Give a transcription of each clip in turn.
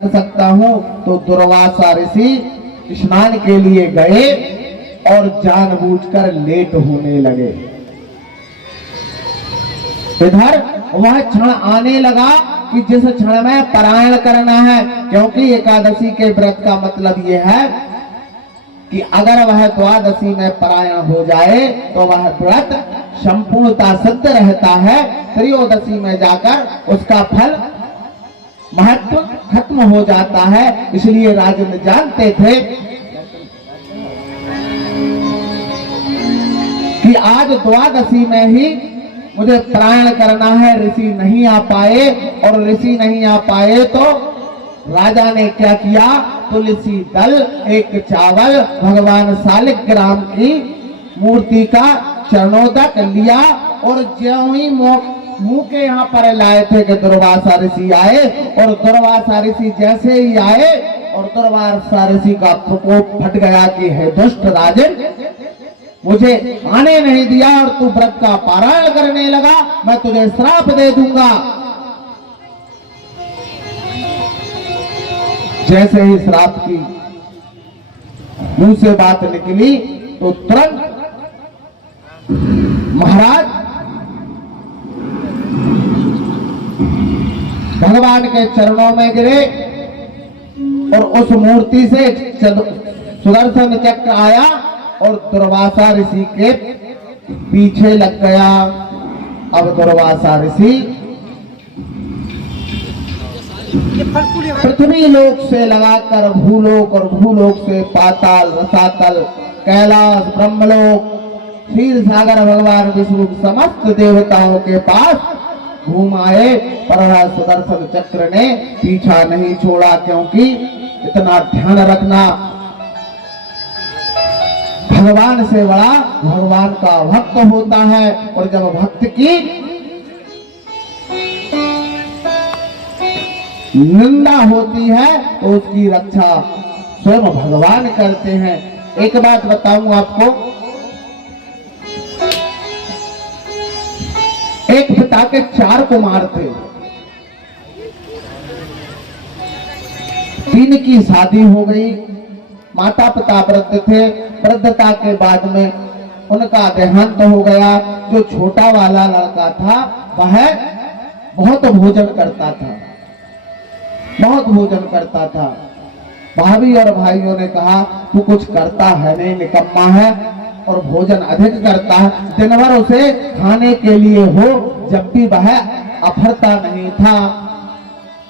सकता हूं। तो दुर्वासा ऋषि स्नान के लिए गए और जानबूझकर लेट होने लगे। इधर वह क्षण आने लगा कि जिस क्षण में पारायण करना है, क्योंकि एकादशी के व्रत का मतलब यह है कि अगर वह द्वादशी में पारायण हो जाए तो वह व्रत संपूर्णता सिद्ध रहता है। त्रयोदशी में जाकर उसका फल महत्व खत्म हो जाता है। इसलिए राजन जानते थे कि आज द्वादशी में ही मुझे पारायण करना है। ऋषि नहीं आ पाए, और ऋषि नहीं आ पाए तो राजा ने क्या किया, तुलसी दल, एक चावल, भगवान शालिग्राम की मूर्ति का चरणोदक लिया और ज्यों ही मुंह के यहाँ पर लाए थे कि दुर्वासा ऋषि आए। और दुर्वासा ऋषि जैसे ही आए और दुर्वासा ऋषि का प्रकोप फट गया कि हे दुष्ट राजन, मुझे आने नहीं दिया और तू व्रत का पारायण करने लगा, मैं तुझे श्राप दे दूंगा। जैसे ही श्राप की मुंह से बात निकली तो तुरंत महाराज भगवान के चरणों में गिरे और उस मूर्ति से सुदर्शन चक्र आया और दुर्वासा ऋषि के पीछे लग गया। अब दुर्वासा ऋषि पृथ्वी लोक से लगाकर भूलोक और भूलोक से पाताल, रसातल, कैलाश, ब्रह्मलोक, क्षीर सागर भगवान विष्णु समस्त देवताओं के पास घूम आए, पर सुदर्शन चक्र ने पीछा नहीं छोड़ा। क्योंकि इतना ध्यान रखना, भगवान से बड़ा भगवान का भक्त होता है, और जब भक्त की निंदा होती है तो उसकी रक्षा स्वयं भगवान करते हैं। एक बात बताऊं आपको, एक पिता के 4 कुमार थे। 3 की शादी हो गई, माता पिता वृद्ध थे। वृद्धता के बाद में उनका देहांत हो गया। जो छोटा वाला लड़का था वह बहुत भोजन करता था, बहुत भोजन करता था। भाभी और भाइयों ने कहा तू कुछ करता है नहीं, निकम्मा है और भोजन अधिक करता है, दिन भर उसे खाने के लिए हो, जब भी वह अफरता नहीं था।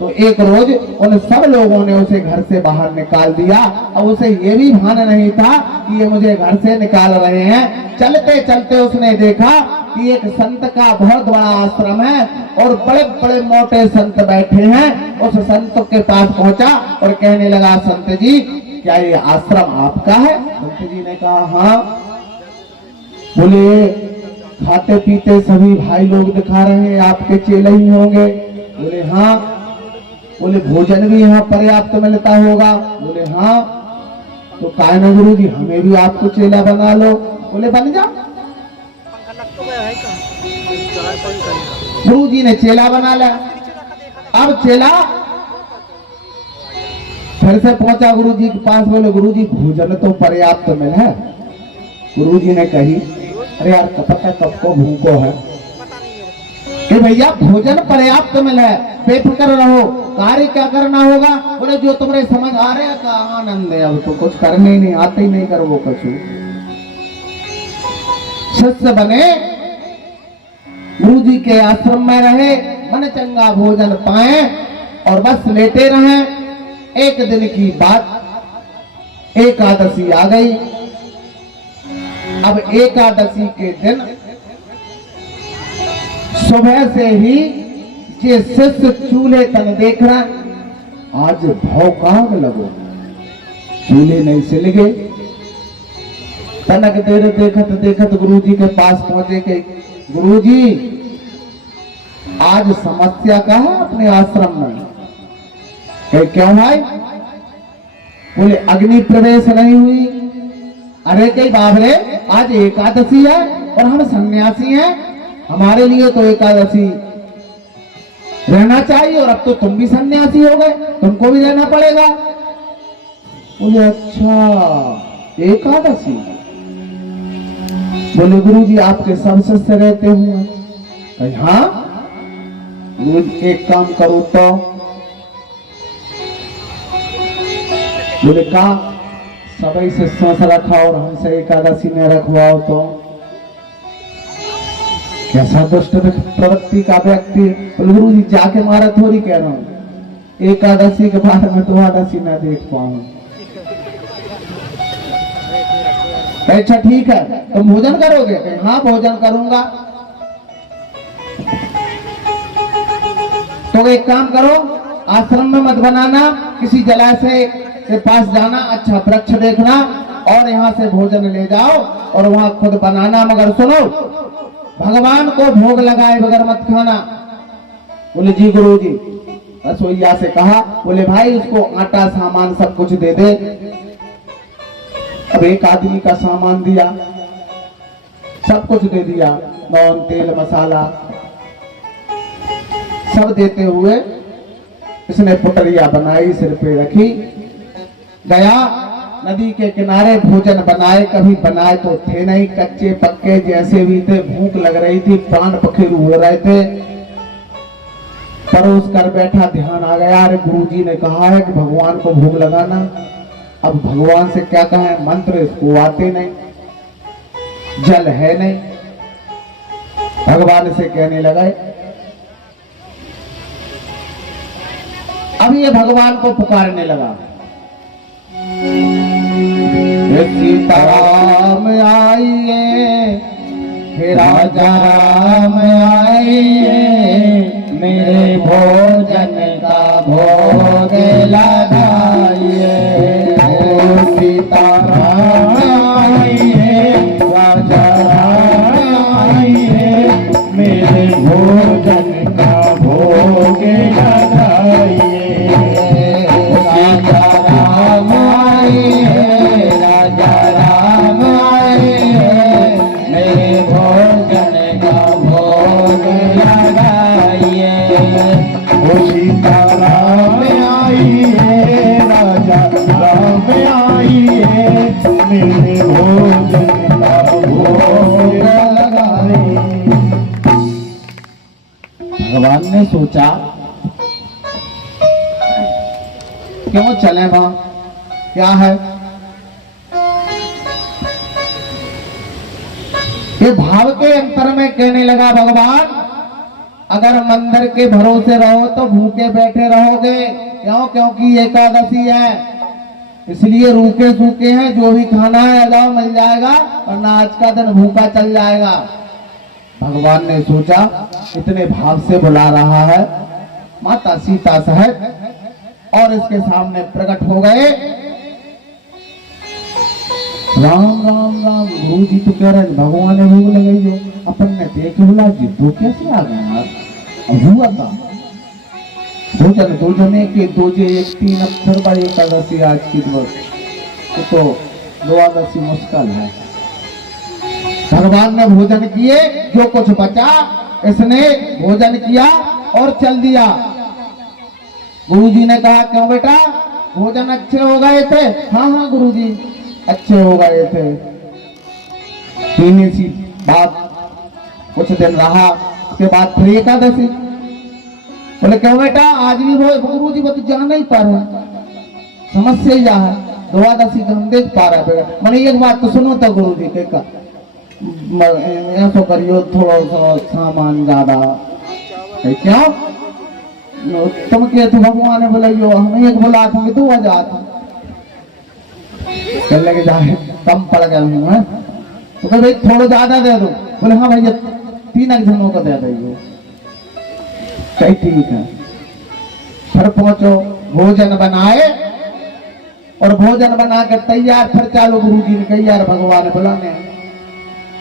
तो एक रोज उन सब लोगों ने उसे घर से बाहर निकाल दिया। अब उसे ये भी भान नहीं था कि ये मुझे घर से निकाल रहे हैं। चलते चलते उसने देखा कि एक संत का बहुत बड़ा आश्रम है और बड़े बड़े मोटे संत बैठे हैं। उस संत के पास पहुंचा और कहने लगा, संत जी क्या ये आश्रम आपका है? संत जी ने कहा हाँ। बोले खाते पीते सभी भाई लोग दिखा रहे हैं, आपके चेले ही होंगे? बोले हाँ। बोले भोजन भी यहाँ पर्याप्त मिलता होगा? बोले हाँ। तो काहे न गुरु जी हमें भी आपको चेला बना लो? बोले बन जा। गुरु जी ने चेला बना लिया। अब चेला फिर से पहुंचा गुरु जी के पास। बोले गुरु जी भोजन तो पर्याप्त मिला है? गुरु जी ने कही, अरे यार पता कब को भूखो है कि भैया भोजन पर्याप्त मिला है, बेफिक्र रहो, कार्य क्या करना होगा? बोले जो तुम्हारे समझ आ रहे का आनंद है, अब तो कुछ करने ही नहीं आते ही नहीं कर वो कछु। शिष्य बने, गुरु जी के आश्रम में रहे, मन चंगा भोजन पाए और बस लेटे रहे। एक दिन की बात, एकादशी आ गई। अब एकादशी के दिन सुबह से ही ये शिष्य चूल्हे तन देख रहा, आज भौकाग लगो, चूल्हे नहीं सिल गए। तनक देर देखत देखत गुरु जी के पास पहुंचे के गुरु जी आज समस्या का है अपने आश्रम में? क्यों भाई? बोले अग्नि प्रवेश नहीं हुई। अरे कई बाबरे आज एकादशी है और हम सन्यासी हैं, हमारे लिए तो एकादशी रहना चाहिए, और अब तो तुम भी सन्यासी हो गए, तुमको भी रहना पड़ेगा। बोले अच्छा एकादशी। बोले गुरु जी आपके सब शिष्य रहते हुए। कहे हाँ। रोज एक काम करो तो। बोले का सभी शिष्यों से रखा और हमसे एकादशी न रखवाओ तो। कैसा दुष्ट प्रवृत्ति का व्यक्ति। गुरु जी जाके मारा थोड़ी कह रहा हूं, एकादशी के बाद में द्वादशी न देख पाऊं। अच्छा ठीक है, तुम भोजन करोगे? हाँ भोजन करूंगा। तो एक काम करो, आश्रम में मत बनाना, किसी जलाशय के पास जाना, अच्छा वृक्ष देखना और यहाँ से भोजन ले जाओ और वहां खुद बनाना, मगर सुनो भगवान को भोग लगाए बगैर मत खाना। बोले जी गुरु जी। रसोईया से कहा, बोले भाई उसको आटा सामान सब कुछ दे दे। अब एक आदमी का सामान दिया, सब कुछ दे दिया, नॉन तेल मसाला सब देते हुए इसने पुटरिया बनाई, सिर पे रखी, गया नदी के किनारे भोजन बनाए। कभी बनाए तो थे नहीं, कच्चे पक्के जैसे भी थे, भूख लग रही थी, प्राण पखेरु हो रहे थे। परोस कर बैठा, ध्यान आ गया, अरे गुरुजी ने कहा है कि भगवान को भोग लगाना। अब भगवान से क्या कहें, मंत्र इसको आते नहीं, जल है नहीं। भगवान से कहने लगा। अब ये भगवान को पुकारने लगा, सीताराम आइए, हे राजा राम आइए, मेरे भोजन का भोग लगाइए। सीताराम आइए, राजा राम आइए, मेरे भोजन का भोग लगाइए। राजा राम आइए, राजा राम आइए, मेरे भोजन का भोग लगाइए। सीताराम आइए, राजा राम आइए, मेरे भोजन का भोग लगाइए। भगवान ने सोचा क्यों चले वहां, क्या है ये भाव के अंतर में कहने लगा, भगवान अगर मंदिर के भरोसे रहो तो भूखे बैठे रहोगे। क्यों? क्योंकि एकादशी है, इसलिए रूखे सूखे हैं, जो भी खाना है आ जाओ मिल जाएगा, वरना आज का दिन भूखा चल जाएगा। भगवान ने सोचा इतने भाव से बुला रहा है, माता सीता सहित, और इसके सामने प्रकट हो गए। राम राम राम। गुरु जी तो कह रहे भगवान ने भूख लगाई है, अपन ने देख बोला जी दो कैसे आ गए यार। अब हुआ था दो जने के दो जे एक 3 अक्षर का एकादशी आज की दिवस, तो द्वादशी मुश्किल है। भगवान ने भोजन किए, जो कुछ बचा इसने भोजन किया और चल दिया। गुरुजी ने कहा क्यों बेटा भोजन अच्छे हो गए थे? हाँ हाँ गुरुजी अच्छे हो गए थे। पीने सी बात कुछ दिन रहा, उसके बाद फिर एकादशी। बोले क्यों बेटा आज भी गुरुजी वो तो जान नहीं पा रहे, समस्या ही है, द्वादशी का हम देख पा रहे। मैंने एक बात तो सुनो तो गुरुजी के का ऐसा करियो थोड़ा सा सामान ज्यादा। क्यों? तुम के तो भगवान ने बोला हम एक बोला था कि 2000 कल लगे जाए कम पड़ गए हूँ, तो कह भाई थोड़ा ज्यादा दे दो। बोले हाँ भैया 3 जनों को दे दो। कही ठीक है। फिर पहुंचो, भोजन बनाए और भोजन बना कर तैयार, फिर चालो गुरु जी ने कही यार भगवान बुलाने।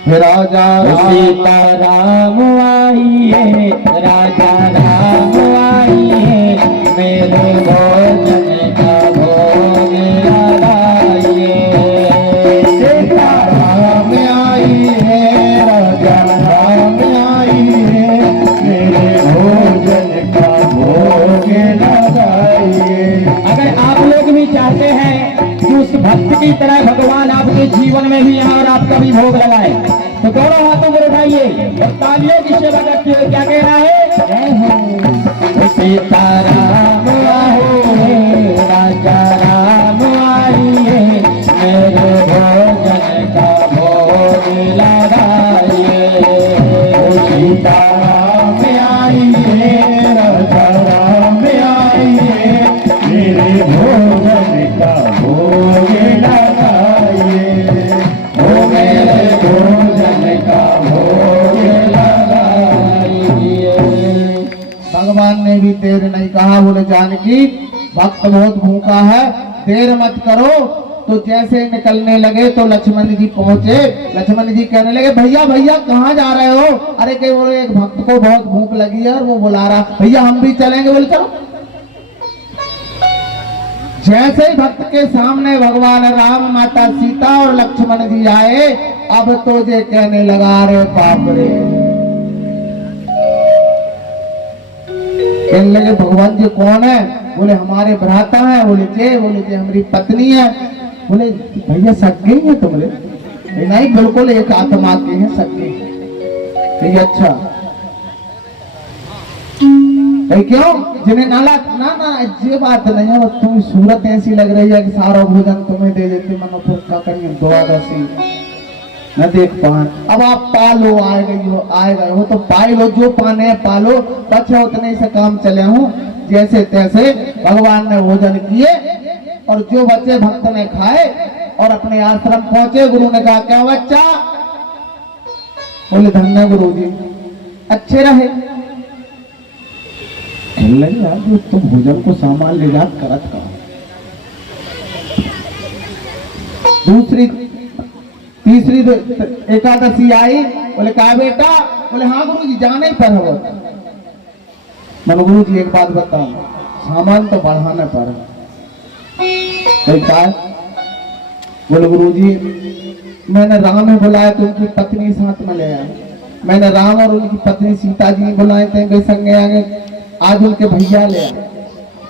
राजा सीता राम आइए, राजा राम आइए, मेरे भोजन का भोग लगाइए। सीता राम आइए, राजा राम आइए, मेरे भोजन का इसी तरह भगवान आपके जीवन में भी और आपका भी भोग लगाए। तो दोनों हाथों को उठाइए और तालियों की सेवा करते हुए क्या कह रहा है? जय हो सीताराम आओ राजा राम आइए, मेरे भोजन का भोग लगाइए। सीताराम आइए राजा राम आइए, मेरे भोजन का भोग लगाइए। ओ मेरे भोजन का भोग लगाइए। भगवान ने भी देर नहीं कहा, बोले जानकी भक्त बहुत भूखा है, देर मत करो। तो जैसे निकलने लगे तो लक्ष्मण जी पहुंचे। लक्ष्मण जी कहने लगे भैया भैया कहाँ जा रहे हो? अरे के बोले एक भक्त को बहुत भूख लगी है और वो बुला रहा, भैया हम भी चलेंगे। बोले चलो। जैसे ही भक्त के सामने भगवान राम, माता सीता और लक्ष्मण जी आए, अब तो ये कहने लगा रे बाप रे, कहने लगे भगवान जी कौन है? बोले हमारे भ्राता है। बोले जे हमारी पत्नी है। बोले भैया सगे हैं तुम्हारे? नहीं बिल्कुल एक आत्मा के हैं, सगे। अच्छा क्यों? जिन्हें नाला ना ये बात नहीं है, तुम्हें सूरत ऐसी लग रही है कि सारा भोजन तुम्हें दे देते, मनो फिर क्या करेंगे द्वादशी न देख पाए। अब आप पालो, आए गए हो तो पाई लो, जो पाने हैं पालो, बच्चे उतने से काम चले हूँ। जैसे तैसे भगवान ने भोजन किए और जो बच्चे भक्त ने खाए और अपने आश्रम पहुंचे। गुरु ने कहा क्या बच्चा? बोले धन्य गुरु जी, अच्छे रहे। यार तुम भोजन को सामान ले जा करत का। दूसरी तीसरी एकादशी आई। बोले कहा बेटा? बोले हाँ गुरु जी जाने पर हो। मन गुरु जी एक बात बताओ, सामान तो बढ़ाने पर है। बोले गुरु जी मैंने राम में बुलाया तो उनकी पत्नी साथ में ले आया, मैंने राम और उनकी पत्नी सीता जी बुलाए थे वे संगे आगे, आज उनके भैया ले आए।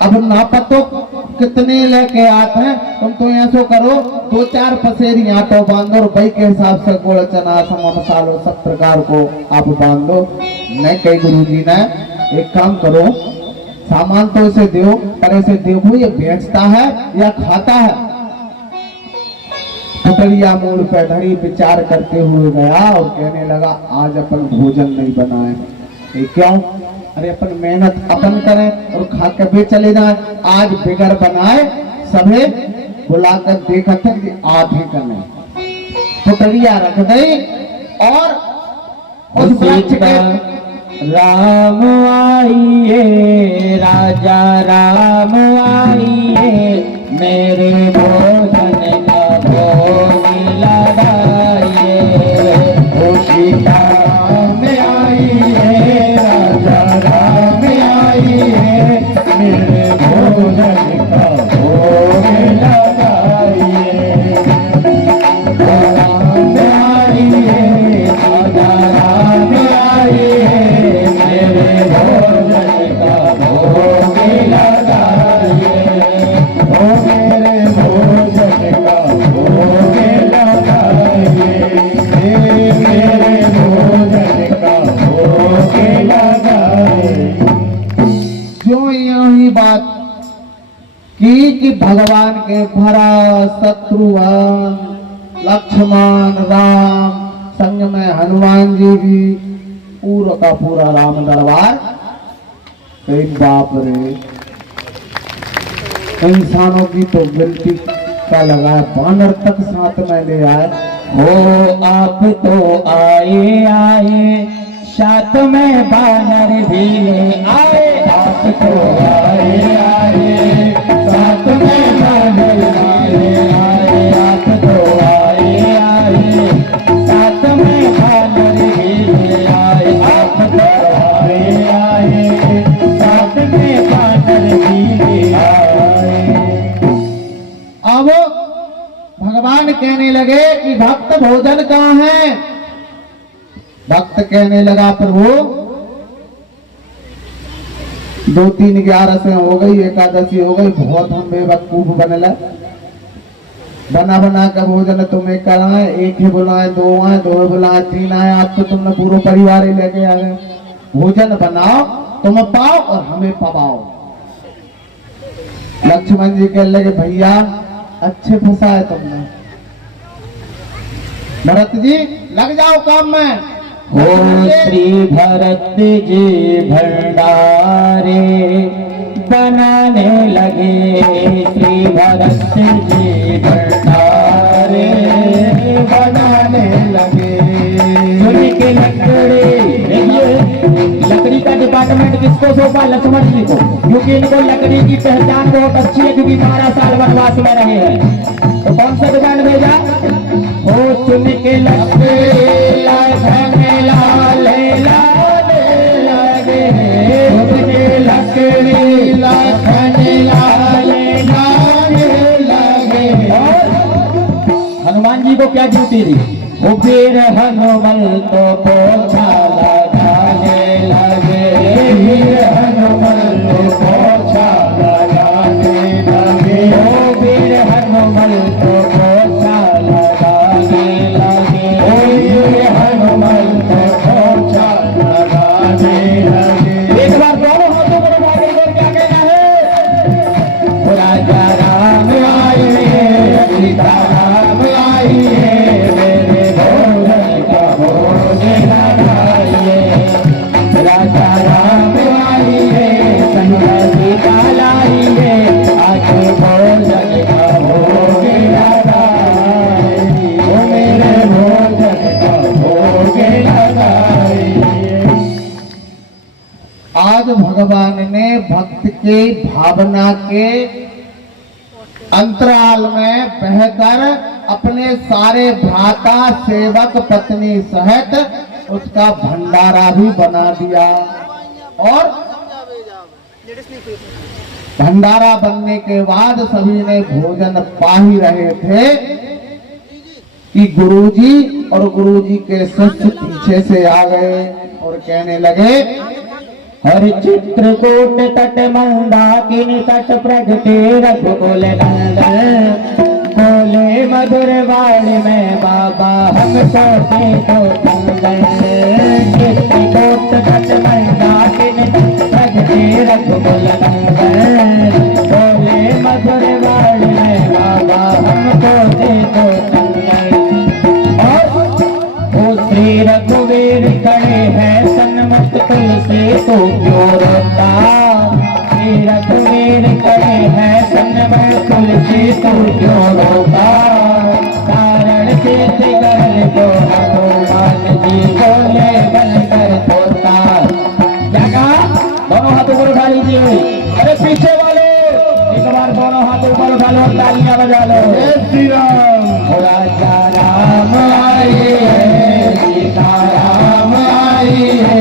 अब ना पतो कितने लेके आते हैं, तुम तो ऐसा करो 2-4 पसेरी आटो बांधो और भाई के हिसाब से गोड़ चना समा मसालो सब प्रकार को आप बांधो। नहीं कही गुरु जी ने एक काम करो, सामान तो इसे दो पर इसे देखो ये बेचता है या खाता है। पुतलिया मूल पे धरी विचार करते हुए गया और कहने लगा आज अपन भोजन नहीं बनाए। क्यों? अरे अपन मेहनत अपन करें और खा के भी चले जाए। आज बिगर बनाए सभे बुलाकर देखा था कि आधे करने पुतलिया रख गई और उस वृक्ष के राम आइए राजा राम आइए, मेरे भोजन का भोग लगाइए। ओ सीता राम आइए राजा राम आइए, मेरे भोजन का भोग लगाइए। राम आइए राजा राम आइए, मेरे भोजन का भोग लगाइए। ओ मेरे भोजन का भोग लगाइए, मेरे भोजन का भोग लगाइए। जो यही बात कि भगवान के भरा शत्रुघ्न लक्ष्मण राम संग में हनुमान जी भी पूरा का पूरा राम दरबार। बाप रे, इंसानों की तो गिनती का लगा, बानर तक साथ में ले आए। हो आप तो आए आए साथ में बानर भी ले आए। आप तो आए आए साथ में बानर भी ले आए। आप तो आए आए साथ में बानर भी ले आए। आप तो आए आए साथ में बानर भी ले आए। अब भगवान कहने लगे कि भक्त भोजन कहाँ है? भक्त कहने लगा प्रभु 2-3-11 से हो गई, एकादशी हो गई, बहुत हम बेवकूफ बनल। बना बना का भोजन तुम्हें करना है, एक ही बुलाए, दो बुलाए, तीन आए, आज तो तुमने पूरा परिवार ही लेके आ गए। भोजन बनाओ, तुम पाओ और हमें पवाओ। लक्ष्मण जी कह लगे भैया अच्छे फंसाए तुमने, भरत जी लग जाओ काम में। हो श्री भरत जी भंडारे बनाने लगे, श्री भरत जी भंडारे बनाने लगे। चुनी के लकड़ी, देखिए लकड़ी का डिपार्टमेंट किसको सौंपा? लक्ष्मण जी को, क्योंकि इनको लकड़ी की पहचान बहुत अच्छी है, क्योंकि 12 साल वनवास में रहे हैं। तो कौन सा डिमांड भेजा? हो चुनी के लकड़ी हनुमान जी को क्या ड्यूटी दी? वो फिर हनुमल तो पोछा लगाने लगे, फिर हनुमल तो पोछा लगाने लगे, वो फिर हनुमल तो पोछा लगाने लगे, वो फिर हनुमल तो पोछा लगाने लगे। एक बार दोनों हाथों को उठा कर क्या कहना है? राजा राम आए, सीता राम आई है, मेरे भोजन का भोज लगाइए। राजा राम आई है, संग सीता लाई है, आज भोजन का भोज लगाइए, ओ मेरे भोजन का भोज लगाइए। आज भगवान ने भक्त के भावना के अंतराल में बहकर अपने सारे भ्राता सेवक पत्नी सहित उसका भंडारा भी बना दिया। और भंडारा बनने के बाद सभी ने भोजन पा ही रहे थे कि गुरुजी और गुरुजी के शिष्य पीछे से आ गए और कहने लगे, हरि चित्रकूट तट मंदाकिनी तट प्रगटे रघुकुल नंदन, बोले मधुर वाणी में बाबा हमको दे दो कंदन। चित्रकूट तट मंदाकिनी तट प्रगटे रघुकुल नंदन, बोले मधुर वाणी में बाबा हमको दे दो कंदन। ओ श्री रघुवीर खड़े हैं सन्मत तुलसी तो क्यों रोता? श्री रघुवीर खड़े हैं सन्मत तुलसी तो क्यों रोता? कारण से गल को हनुमान जी बोले बनकर तोता। क्या कहा? दोनों हाथों पर उठा लीजिए। अरे पीछे वाले एक बार दोनों हाथों पर उठा लो, तालियां बजा लो। जय श्री राम। राजा राम आए, सीता राम आई है,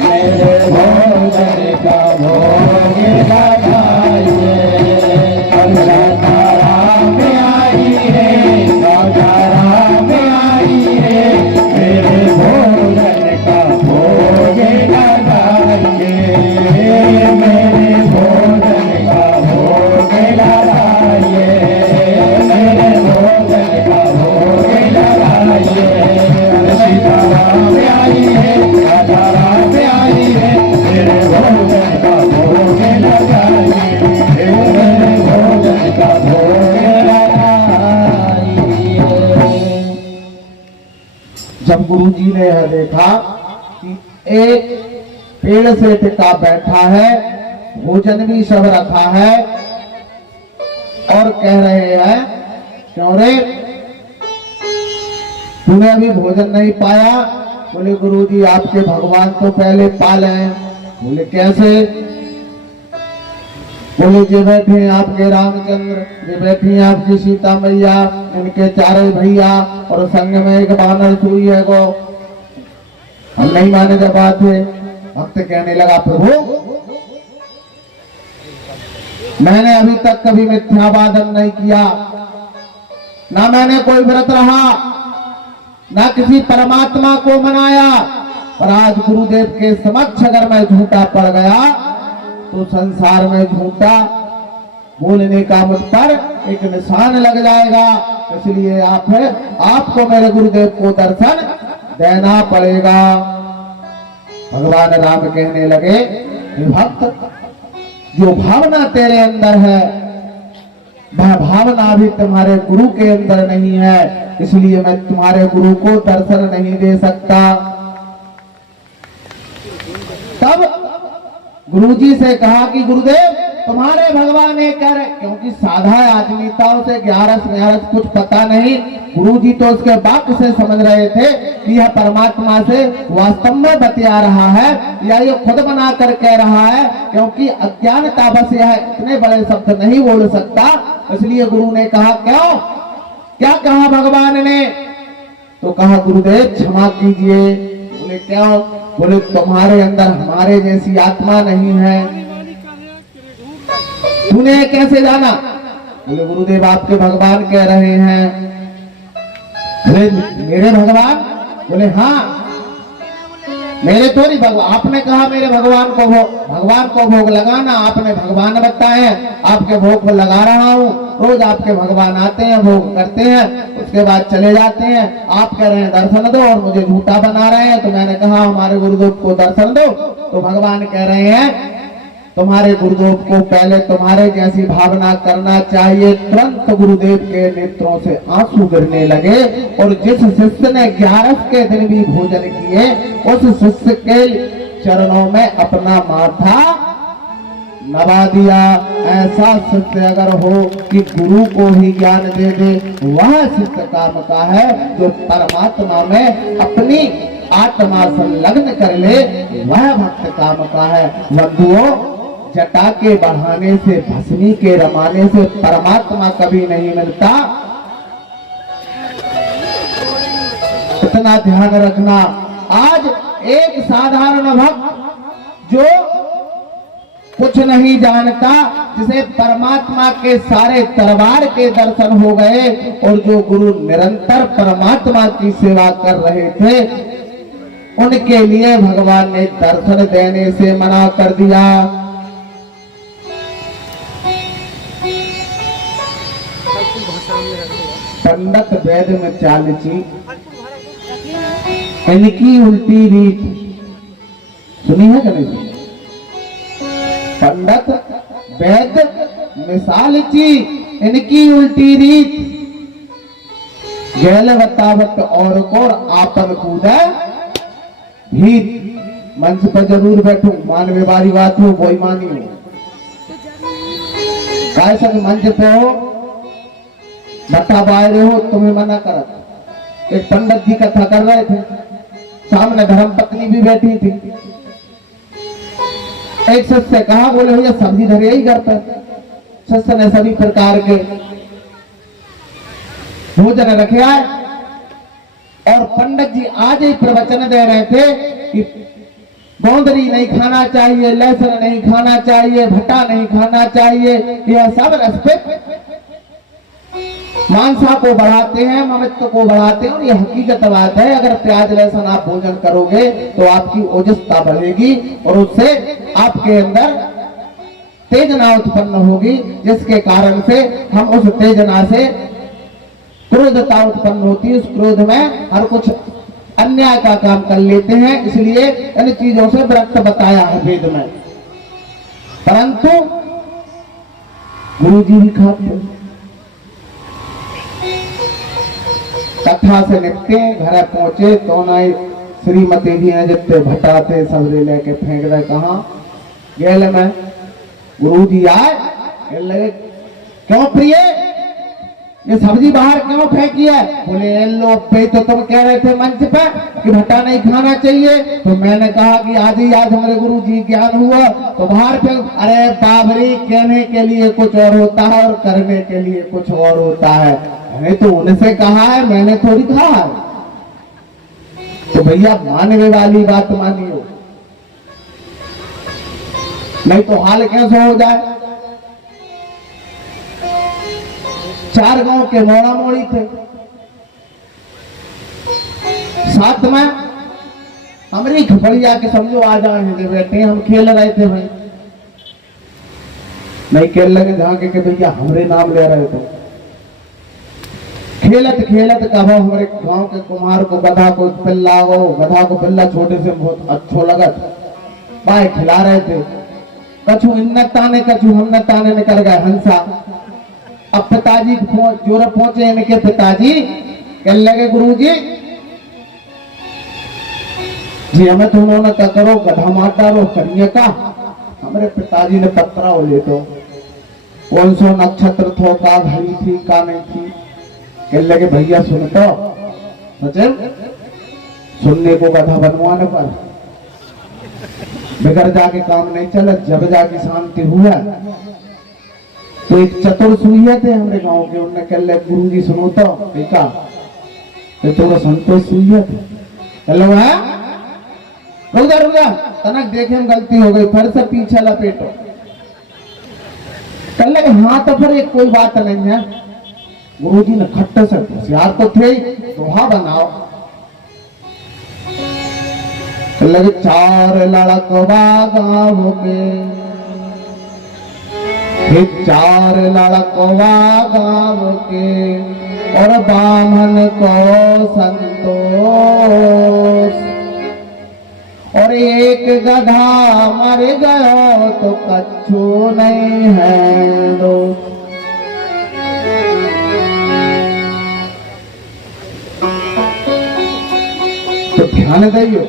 मेरे भोजन का भोग लगाइए। राजा राम आई है, राजा राम आई है, मेरे भोजन का भोग लगाइए, मेरे भोजन का भोग लगाइए, मेरे भोजन का भोग लगाइए। सीता राम आई है, राजा राम आई है, मेरे भोजन का भोग लगाइए, मेरे भोजन का भोग लगाइए। जब गुरुजी ने यह देखा कि एक पेड़ से टिका बैठा है, भोजन भी सब रखा है और कह रहे हैं, क्यों रे तूने अभी भोजन नहीं पाया? बोले गुरुजी आपके भगवान तो पहले पाले हैं। बोले कैसे? बोले जे बैठे हैं आपके रामचंद्र, जे बैठी हैं आपकी सीता मैया, इनके चारे भैया और संग में एक बानर सुई है को। हम नहीं माने जब बात है। भक्त कहने लगा प्रभु मैंने अभी तक कभी मिथ्यावादन नहीं किया, ना मैंने कोई व्रत रहा, ना किसी परमात्मा को मनाया, पर आज गुरुदेव के समक्ष अगर मैं झूठा पड़ गया तो संसार में झूठा बोलने का मुझ पर एक निशान लग जाएगा। इसलिए आपको मेरे गुरुदेव को दर्शन देना पड़ेगा। भगवान राम कहने लगे, हे भक्त, जो भावना तेरे अंदर है वह भावना भी तुम्हारे गुरु के अंदर नहीं है, इसलिए मैं तुम्हारे गुरु को दर्शन नहीं दे सकता। तब गुरुजी से कहा कि गुरुदेव तुम्हारे भगवान ये कह रहे, क्योंकि साधा आदमी था, उसे 11 कुछ पता नहीं। गुरुजी तो उसके वाक्य से समझ रहे थे कि यह परमात्मा से वास्तव में बतिया रहा है या ये खुद बना कर कह रहा है, क्योंकि अज्ञानता बस यह इतने बड़े शब्द नहीं बोल सकता। इसलिए गुरु ने कहा, क्यों, क्या कहा भगवान ने? तो कहा, गुरुदेव क्षमा कीजिए। बोले क्यों? बोले तुम्हारे अंदर हमारे जैसी आत्मा नहीं है। तूने कैसे जाना? बोले गुरुदेव आपके भगवान कह रहे हैं। बोले मेरे भगवान? बोले हाँ, मेरे थोड़ी भगवान। आपने कहा मेरे भगवान को भोग लगाना, आपने भगवान बताए, आपके भोग को लगा रहा हूँ। रोज आपके भगवान आते हैं, भोग करते हैं, उसके बाद चले जाते हैं। आप कह रहे हैं दर्शन दो और मुझे झूठा बना रहे हैं। तो मैंने कहा हमारे गुरुदेव को दर्शन दो। तो भगवान कह रहे हैं तुम्हारे गुरुदेव को पहले तुम्हारे जैसी भावना करना चाहिए। तुरंत गुरुदेव के नेत्रों से आंसू गिरने लगे और जिस शिष्य ने 11 के दिन भी भोजन किए, उस शिष्य के चरणों में अपना माथा नवा दिया। ऐसा शिष्य अगर हो कि गुरु को ही ज्ञान दे दे, वह शिष्य काम का है। जो परमात्मा में अपनी आत्मा संलग्न कर ले, वह भक्त काम का है। बंधुओं, जटा के बढ़ाने से, भस्मी के रमाने से परमात्मा कभी नहीं मिलता। इतना ध्यान रखना। आज एक साधारण भक्त जो कुछ नहीं जानता, जिसे परमात्मा के सारे दरबार के दर्शन हो गए और जो गुरु निरंतर परमात्मा की सेवा कर रहे थे, उनके लिए भगवान ने दर्शन देने से मना कर दिया। पंडित वेद में चालची, इनकी उल्टी रीत सुनी है कि नहीं? पंडित वेद मिसालची, इनकी उल्टी रीत। गैल बतावत और को आपन कूदा भीत। मंच पर जरूर बैठू, मानवे वाली बात हो, वही मानी हो। कैसा मंच पे हो, बता बाहर हो, तुम्हें मना करत। एक पंडित जी कथा कर रहे थे, सामने धर्म पत्नी भी बैठी थी। एक शिष्य से कहा, बोले भैया सब्जी धरे ही घर पर। शिष्य ने सभी प्रकार के भोजन रखे आए और पंडित जी आज ही प्रवचन दे रहे थे कि गोंदरी नहीं खाना चाहिए, लहसुन नहीं खाना चाहिए, भट्टा नहीं खाना चाहिए। यह सब रेस्पेक्ट मांसा को बढ़ाते हैं, ममत्व को बढ़ाते हैं। और ये हकीकत बात है, अगर प्याज लहसुन आप भोजन करोगे तो आपकी ओजस्ता बढ़ेगी और उससे आपके अंदर तेजना उत्पन्न होगी, जिसके कारण से हम उस तेजना से क्रोधता उत्पन्न होती है। उस क्रोध में हर कुछ अन्याय का काम कर लेते हैं। इसलिए इन चीजों से व्रत बताया है वेद में। परंतु गुरु जी भी खाते, कथा से निपटे, घर पहुंचे तो नहीं श्रीमती जी ने जितने भटाते सबरे लेके फेंक रहे। कहा गेल में गुरु जी आए, लगे क्यों प्रिय ये सब्जी बाहर क्यों फेंकी है? बोले लो पे तो तुम कह रहे थे मंच पर कि भट्टा नहीं खाना चाहिए, तो मैंने कहा कि आज ही आज हमारे गुरु जी ज्ञान हुआ तो बाहर पे। अरे बाबरी, कहने के लिए कुछ और होता है और करने के लिए कुछ और होता है। मैंने तो उनसे कहा है, मैंने थोड़ी कहा है। तो भैया मानने वाली बात मानियो, नहीं तो हाल कैसे हो जाए। 4 गांव के मोड़ा मोड़ी थे, साथ में हमारी खपड़िया के समझो आ जाए बैठे, हम खेल रहे थे भाई। नहीं खेल लगे जहां के भैया हमरे नाम ले रहे थे। खेलत खेलत कहो हमारे गांव के कुम्हार को गधा को पिल्ला हो, गधा को पिल्ला छोटे से बहुत अच्छो लगत, पाए खिला रहे थे। कछु इन ताने कछु हम ताने निकल गए हंसा। अब पिताजी जोर पहुंचे, इनके पिताजी कहने लगे गुरुजी जी हमें तुम न क्या करो, गधा मार डालो करिए का। हमारे पिताजी ने पत्रा ले तो कौन सो नक्षत्र थो, का घड़ी थी का नहीं थी। कहने लगे भैया सुन तो सचिन, सुनने को गधा बनवाने पर बिगड़ जाके काम नहीं चला। जब जाके शांति हुआ तो एक चतुर सुइया थे हमारे गांव के, उनने कह लगे गुरु जी सुनो तो देखा तो थोड़ा संतोष सुइया थे। चलो है रुक जा तनक देखे हम गलती हो गई, फिर से पीछे लपेटो। कह लगे हाँ तो फिर एक कोई बात नहीं है। गुरुजी ने खट्टे से होशियार तो थे, दोहा बनाओ। कह लगे चार लड़कवा गाँव के, चार लड़कवा गाँव के और बामन को संतोष, और एक गधा मर गया तो कछु नहीं है दोष। तो ध्यान दइयो,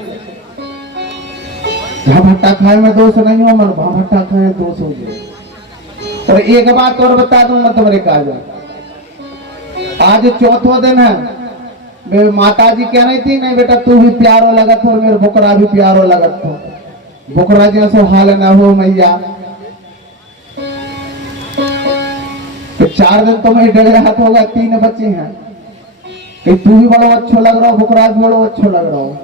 जहाँ भट्टा खाए में दोष नहीं हो, मन वहां भट्टा खाए दोष हो गया। और एक बात और बता दूं मैं तुम्हारे काज, आज चौथा दिन है। मेरी माता जी कह रही थी नहीं बेटा तू भी प्यारो लगत हो, मेरे बुकरा भी प्यारो लगत हो, बुकरा जैसो हाल न हो मैया। तो 4 दिन तो मैं डर हाथ होगा, 3 बच्चे हैं कि तू भी बड़ो अच्छो लग रहा हो, बुकरा भी बड़ो अच्छो लग रहा हो।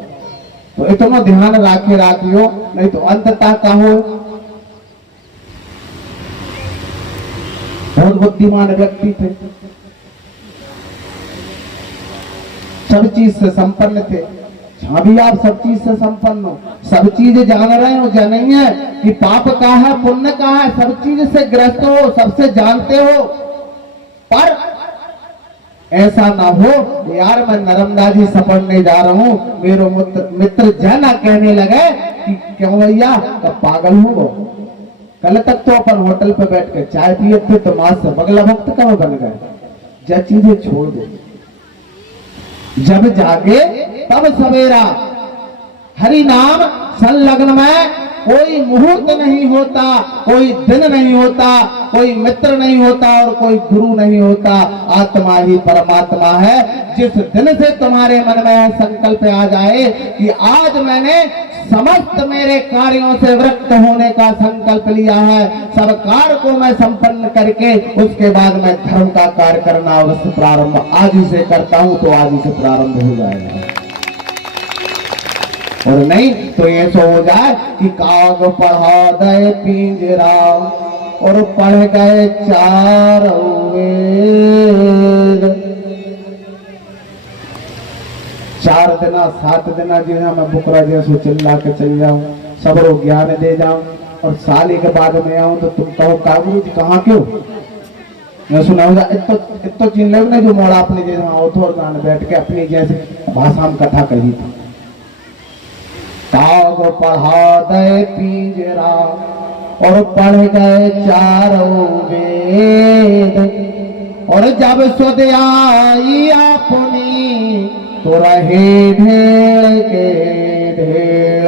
तो इतना ध्यान राखियो, नहीं तो अंततः का हो। बहुत बुद्धिमान व्यक्ति थे, सब चीज से संपन्न थे। हाँ भी आप सब चीज से संपन्न हो, सब चीज जान रहे हो, जानेंगे कि पाप का है पुण्य का है, सब चीज से ग्रस्त हो, सबसे जानते हो। पर ऐसा ना हो यार मैं नर्मदा जी सपड़ने जा रहा हूँ, मेरे मित्र जना कहने लगे कि क्यों भैया तब पागल हो गो। कल तक तो अपन होटल पे बैठ के चाय पिए थे, तो मां से बगला भक्त कब बन गए। जा चीजें छोड़ दो, जब जागे तब सवेरा। हरि नाम संलग्न में कोई मुहूर्त नहीं होता, कोई दिन नहीं होता, कोई मित्र नहीं होता और कोई गुरु नहीं होता। आत्मा ही परमात्मा है। जिस दिन से तुम्हारे मन में संकल्प आ जाए कि आज मैंने समस्त मेरे कार्यों से विरक्त होने का संकल्प लिया है, सब कार्य को मैं संपन्न करके उसके बाद मैं धर्म का कार्य करना अवश्य प्रारंभ आज ही से करता हूं, तो आज ही से प्रारंभ हो जाएगा। और नहीं तो ये सो हो जाए कि काग पढ़ा दे पिंजरा और पढ़ गए 4 वेद। 4 दिना 7 दिना जिन्हें मैं बुकरा जैसो चिल्ला के चल जाऊं, सबरो ज्ञान दे जाऊं, और साल के बाद में आऊं तो तुम कहो कागुरु जी कहाँ क्यों। मैं सुना होगा इतो चिन लोग ने जो मोड़ा अपने जैसे औथोर गान बैठ के अपनी जैसे भाषा में कथा कही थी। काग पढ़ा दे पिंजरा और पढ़ गए 4 वेद, और जब सुध आई अपनी तो रहे ढेर के ढेर।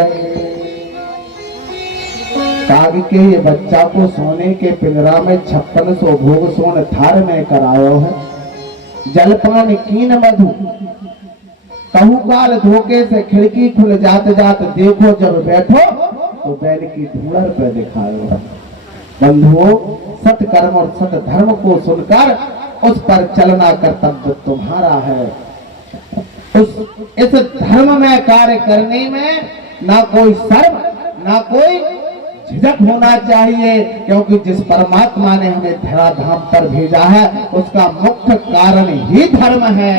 काग के ये बच्चा को सोने के पिंजरा में 5600 भोग सोन थार में करायो है। जलपान कीन मधु कहू काल धोखे से खिड़की खुल जाते जाते देखो, जब बैठो तो बैल की धूलर पे दिखायो। बंधुओं सत्कर्म और सत धर्म को सुनकर उस पर चलना कर्तव्य तुम्हारा है। इस धर्म में कार्य करने में ना कोई शर्म ना कोई झिझक होना चाहिए, क्योंकि जिस परमात्मा ने हमें धराधाम पर भेजा है उसका मुख्य कारण ही धर्म है,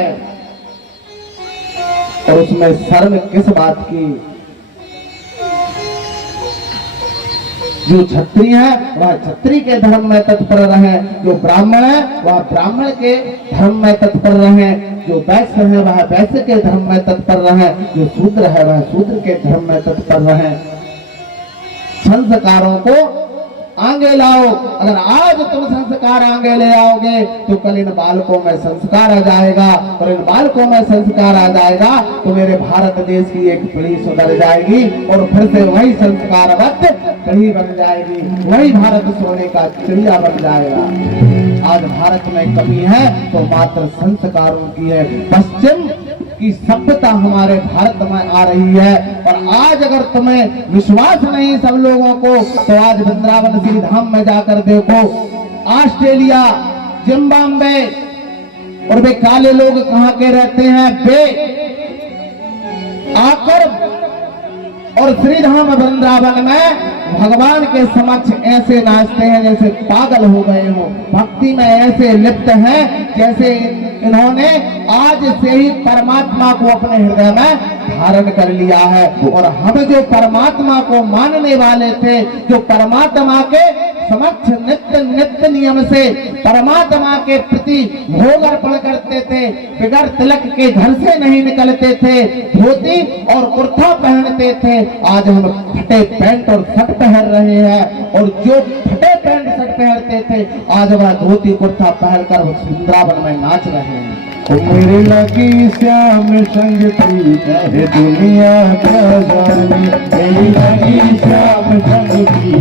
और उसमें शर्म किस बात की। जो क्षत्रिय है वह क्षत्रिय के धर्म में तत्पर रहे, जो ब्राह्मण है वह ब्राह्मण के धर्म में तत्पर रहे, जो वैश्य है वह वैश्य के धर्म में तत्पर रहे, जो शूद्र है वह शूद्र के धर्म में तत्पर रहे। संस्कारों को आगे लाओ। अगर आज तुम संस्कार आगे ले आओगे तो कल इन बालकों में संस्कार आ जाएगा, और इन बालकों में संस्कार आ जाएगा तो मेरे भारत देश की एक पीढ़ी सुधर जाएगी और फिर से वही संस्कारवत पीढ़ी बन जाएगी, वही भारत सोने का चिड़िया बन जाएगा। आज भारत में कमी है तो मात्र संस्कारों की है। पश्चिम की सभ्यता हमारे भारत में आ रही है, और आज अगर तुम्हें विश्वास नहीं सब लोगों को तो आज वृंदावन श्री धाम में जाकर देखो। ऑस्ट्रेलिया, जिम्बाब्वे और वे काले लोग कहाँ के रहते हैं, वे आकर और श्रीधाम वृंदावन में भगवान के समक्ष ऐसे नाचते हैं जैसे पागल हो गए हो, भक्ति में ऐसे लिप्त हैं जैसे इन्होंने आज से ही परमात्मा को अपने हृदय में धारण कर लिया है। और हम जो परमात्मा को मानने वाले थे, जो परमात्मा के समक्ष नित्य नित्य नियम से परमात्मा के प्रति भोग अर्पण करते थे, बिगर तिलक के घर से नहीं निकलते थे, धोती और कुर्ता पहनते थे, आज हम फटे पैंट और शर्ट पहन रहे हैं। और जो फटे पैंट शर्ट पहनते थे आज वह धोती कुर्ता पहनकर वृंदावन में नाच रहे हैं। मेरे लगी श्याम संग थी चाहे दुनिया क्या जाने, मेरी लगी श्याम संग थी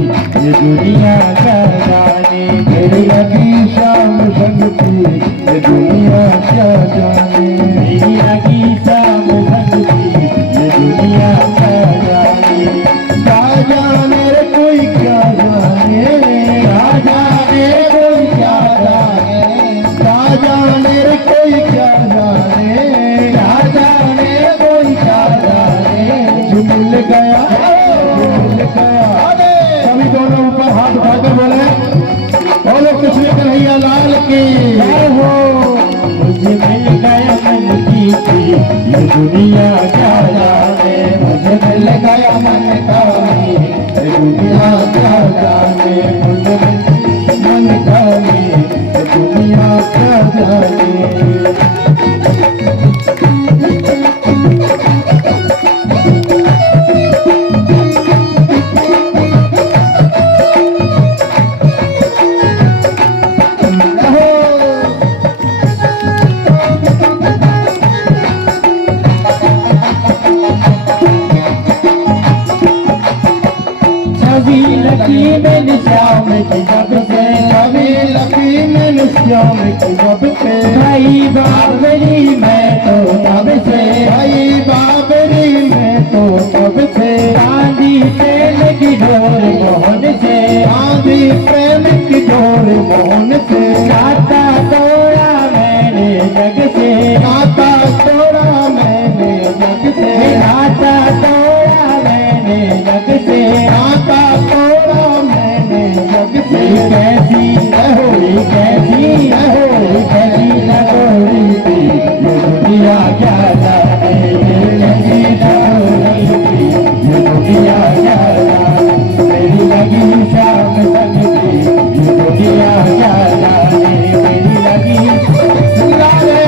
ये दुनिया क्या जाने, मेरी लगी श्याम संग थी ये दुनिया क्या जाने, मेरी लगी श्याम संग थी ये दुनिया क्या जाने। क्या जाने रे कोई क्या जाने, क्या जाने कोई क्या जाने, क्या जाने रे कोई क्या जाने, क्या जाने कोई क्या जाने। जो मिल गया मिल गया। सभी दोनों ऊपर हाथ उठाकर बोले कृष्ण कन्हैया लाल की जय हो। मुझे मिल गया मन की थी ये दुनिया क्या जाने, मुझे मिल गया मन का ये दुनिया क्या जाने, मुझे मन का ये दुनिया क्या जाने। मैंने श्याम की जब से कभी लकी मैंने श्याम की जब से, भाई बाबरी मैं तो तब से, भाई बाबरी मैं तो तब से, आंधी प्रेम की डोर मोहन से, आंधी प्रेम की डोर मोहन से, नाता तोड़ा मैंने जग से, नाता तोड़ा मैंने जग से, नाता तोड़ा मैंने जग से, नाता तोड़ा कैसी रहोड़ी कैसी रहोड़ी कैसी रहोड़ी थी ये दुनिया क्या जाने, कैसी रहोड़ी थी ये दुनिया क्या जाने, मेरी लगी श्याम संग थी ये दुनिया क्या जाने, मेरी लगी लाले।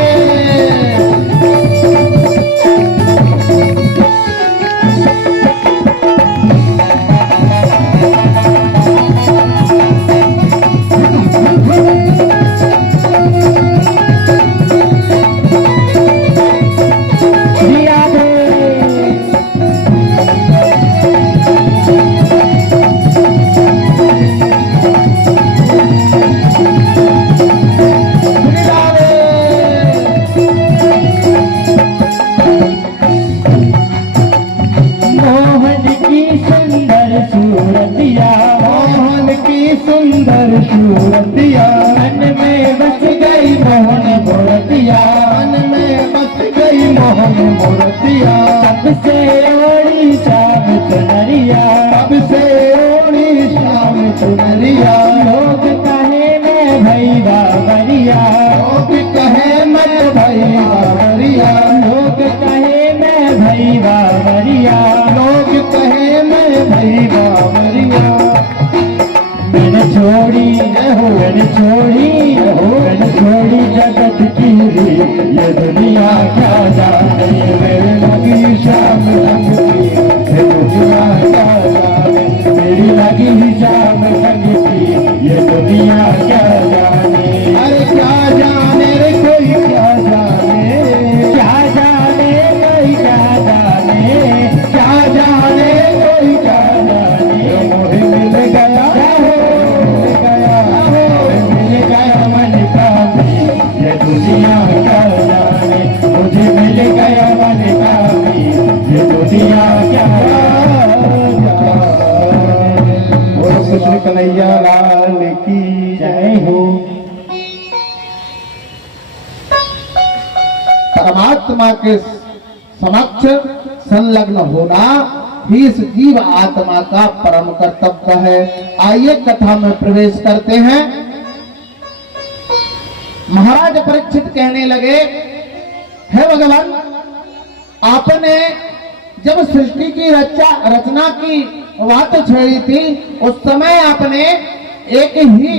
सुंदर सूरतिया मन में बस गई मोहन मूर्तिया, मन में बस गई मोहन मूर्तिया, सबसे ओढ़ी श्याम चुनरिया, सबसे ओढ़ी श्याम चुनरिया, लोग कहे मैं भई बाबरिया, लोग कहे मैं भई बाबरिया, लोग कहे मैं भई बाबरिया, लोग कहे मैं भई बाबरिया। छोड़ी जगत की री, ये दुनिया क्या जाने, मेरे लगी शाम संग की, ये दुनिया क्या जाने, मेरी लगी शाम संग की, ये दुनिया क्या जाने। अरे क्या जाने रे कोई क्या जाने, क्या जाने कोई क्या जाने, क्या जाने कोई क्या जाने, मोहे मिल गया मिल गया मन का भी, ये दुनिया क्या जाने, मुझे मिल गया मन का भी, ये दुनिया क्या जाने। बोलो कृष्ण कन्हैया लाल की जय हो। परमात्मा के समक्ष संलग्न होना ही इस जीव आत्मा का परम कर्तव्य है। आइए कथा में प्रवेश करते हैं। महाराज परीक्षित कहने लगे, हे भगवान, आपने जब सृष्टि की रचना की बात छेड़ी थी, उस समय आपने एक ही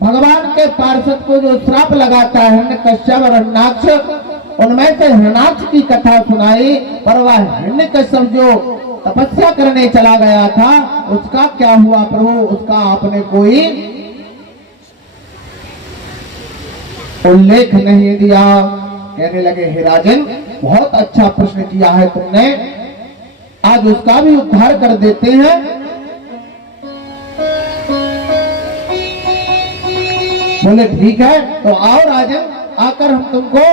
भगवान के पार्षद को जो श्राप लगाता है हिरण्यकश्यप और हिरण्याक्ष, उनमें से हिरण्याक्ष की कथा सुनाई, पर वह हिरण्यकश्यप जो तपस्या करने चला गया था उसका क्या हुआ प्रभु, उसका आपने कोई उल्लेख नहीं दिया। कहने लगे, हे राजन, बहुत अच्छा प्रश्न किया है तुमने, आज उसका भी उद्धार कर देते हैं। बोले ठीक है, तो आओ राजन, आकर हम तुमको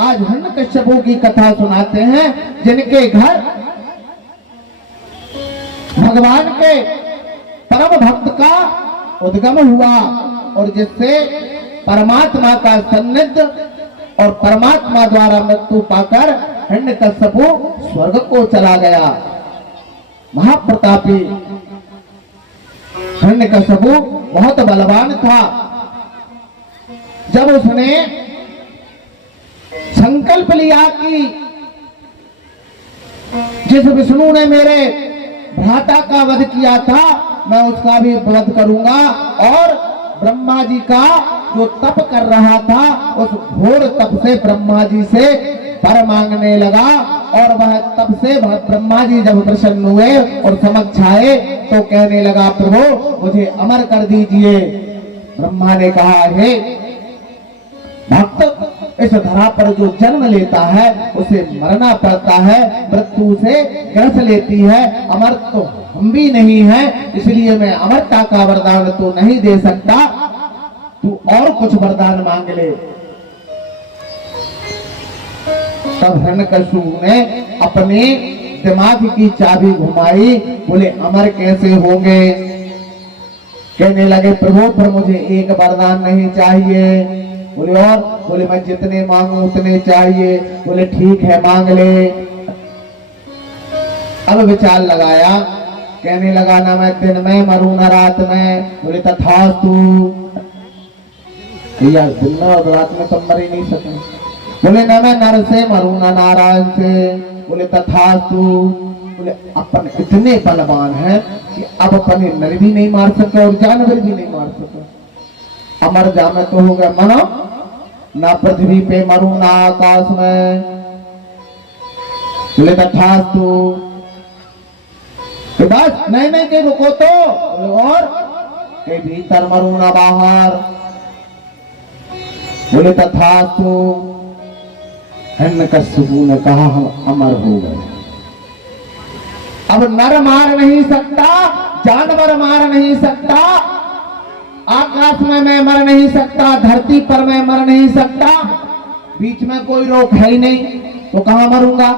आज हिरण्यकश्यपों की कथा सुनाते हैं, जिनके घर भगवान के परम भक्त का उद्गम हुआ और जिससे परमात्मा का सान्निध्य और परमात्मा द्वारा मृत्यु पाकर हिरण्यकश्यप स्वर्ग को चला गया। महाप्रतापी हिरण्यकश्यप बहुत बलवान था। जब उसने संकल्प लिया कि जिस विष्णु ने मेरे भ्राता का वध किया था मैं उसका भी वध करूंगा, और ब्रह्मा जी का जो तप कर रहा था उस घोर तप से ब्रह्मा जी से वर मांगने लगा, और वह तप से ब्रह्मा जी जब प्रसन्न हुए और समक्ष आए तो कहने लगा, प्रभु मुझे अमर कर दीजिए। ब्रह्मा ने कहा, हे भक्त, इस धरा पर जो जन्म लेता है उसे मरना पड़ता है, मृत्यु से ग्रस लेती है, अमर तो हम भी नहीं है, इसलिए मैं अमरता का वरदान तो नहीं दे सकता, तू और कुछ वरदान मांग ले। तब हिरण्यकश्यप ने अपने दिमाग की चाबी घुमाई, बोले अमर कैसे होंगे। कहने लगे, प्रभु पर मुझे एक वरदान नहीं चाहिए। बोले और, बोले मैं जितने मांगू उतने चाहिए। बोले ठीक है, मांग ले। अब विचार लगाया, कहने लगा, ना मैं दिन में मरूं ना रात में। बोले तथास्तु। भैया दिन में और रात में तो मर ही नहीं सके। बोले ना मैं नर से मरूं ना नारायण से। बोले तथास्तु। बोले अपन इतने बलवान हैं कि अब अपने नर भी नहीं मार सके और जानवर भी नहीं मार सके। अमर जामे तो हो गया, मानो ना पृथ्वी पे मरूं ना आकाश में। बोले तथास्तु। तो बस नहीं नहीं के रुको तो। बोले और, के भीतर मरूं ना बाहर। बोले तथास्तु। हिरण्यकश्यप ने कहा, हम अमर हो गए। अब नर मार नहीं सकता, जानवर मार नहीं सकता, आकाश में मैं मर नहीं सकता, धरती पर मैं मर नहीं सकता, बीच में कोई रोक है ही नहीं, तो कहां मरूंगा।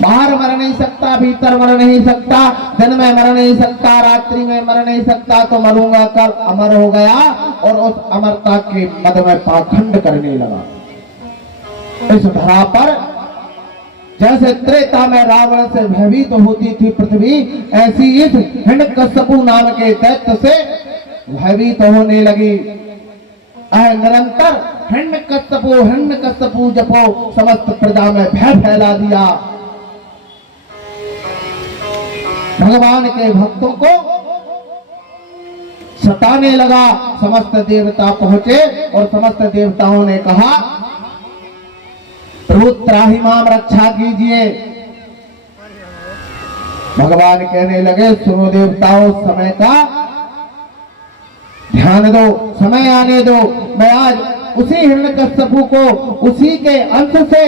बाहर मर नहीं सकता, भीतर मर नहीं सकता, दिन में मर नहीं सकता, रात्रि में मर नहीं सकता, तो मरूंगा कब। अमर हो गया और उस अमरता के मद में पाखंड करने लगा। इस धरा पर जैसे त्रेता में रावण से भयभीत होती थी पृथ्वी, ऐसी इस हिरण्यकश्यप नाम के दैत्य से भयभीत होने लगी। निरंतर हिरण्यकश्यप जपो, समस्त प्रजा में भय फैला दिया। भगवान के भक्तों को सताने लगा। समस्त देवता पहुंचे और समस्त देवताओं ने कहा, प्रभु त्राहिमाम रक्षा कीजिए। भगवान कहने लगे, सुनो देवताओं, समय का ध्यान दो, समय आने दो। मैं आज उसी हिरण्यकश्यपु को उसी के अंश से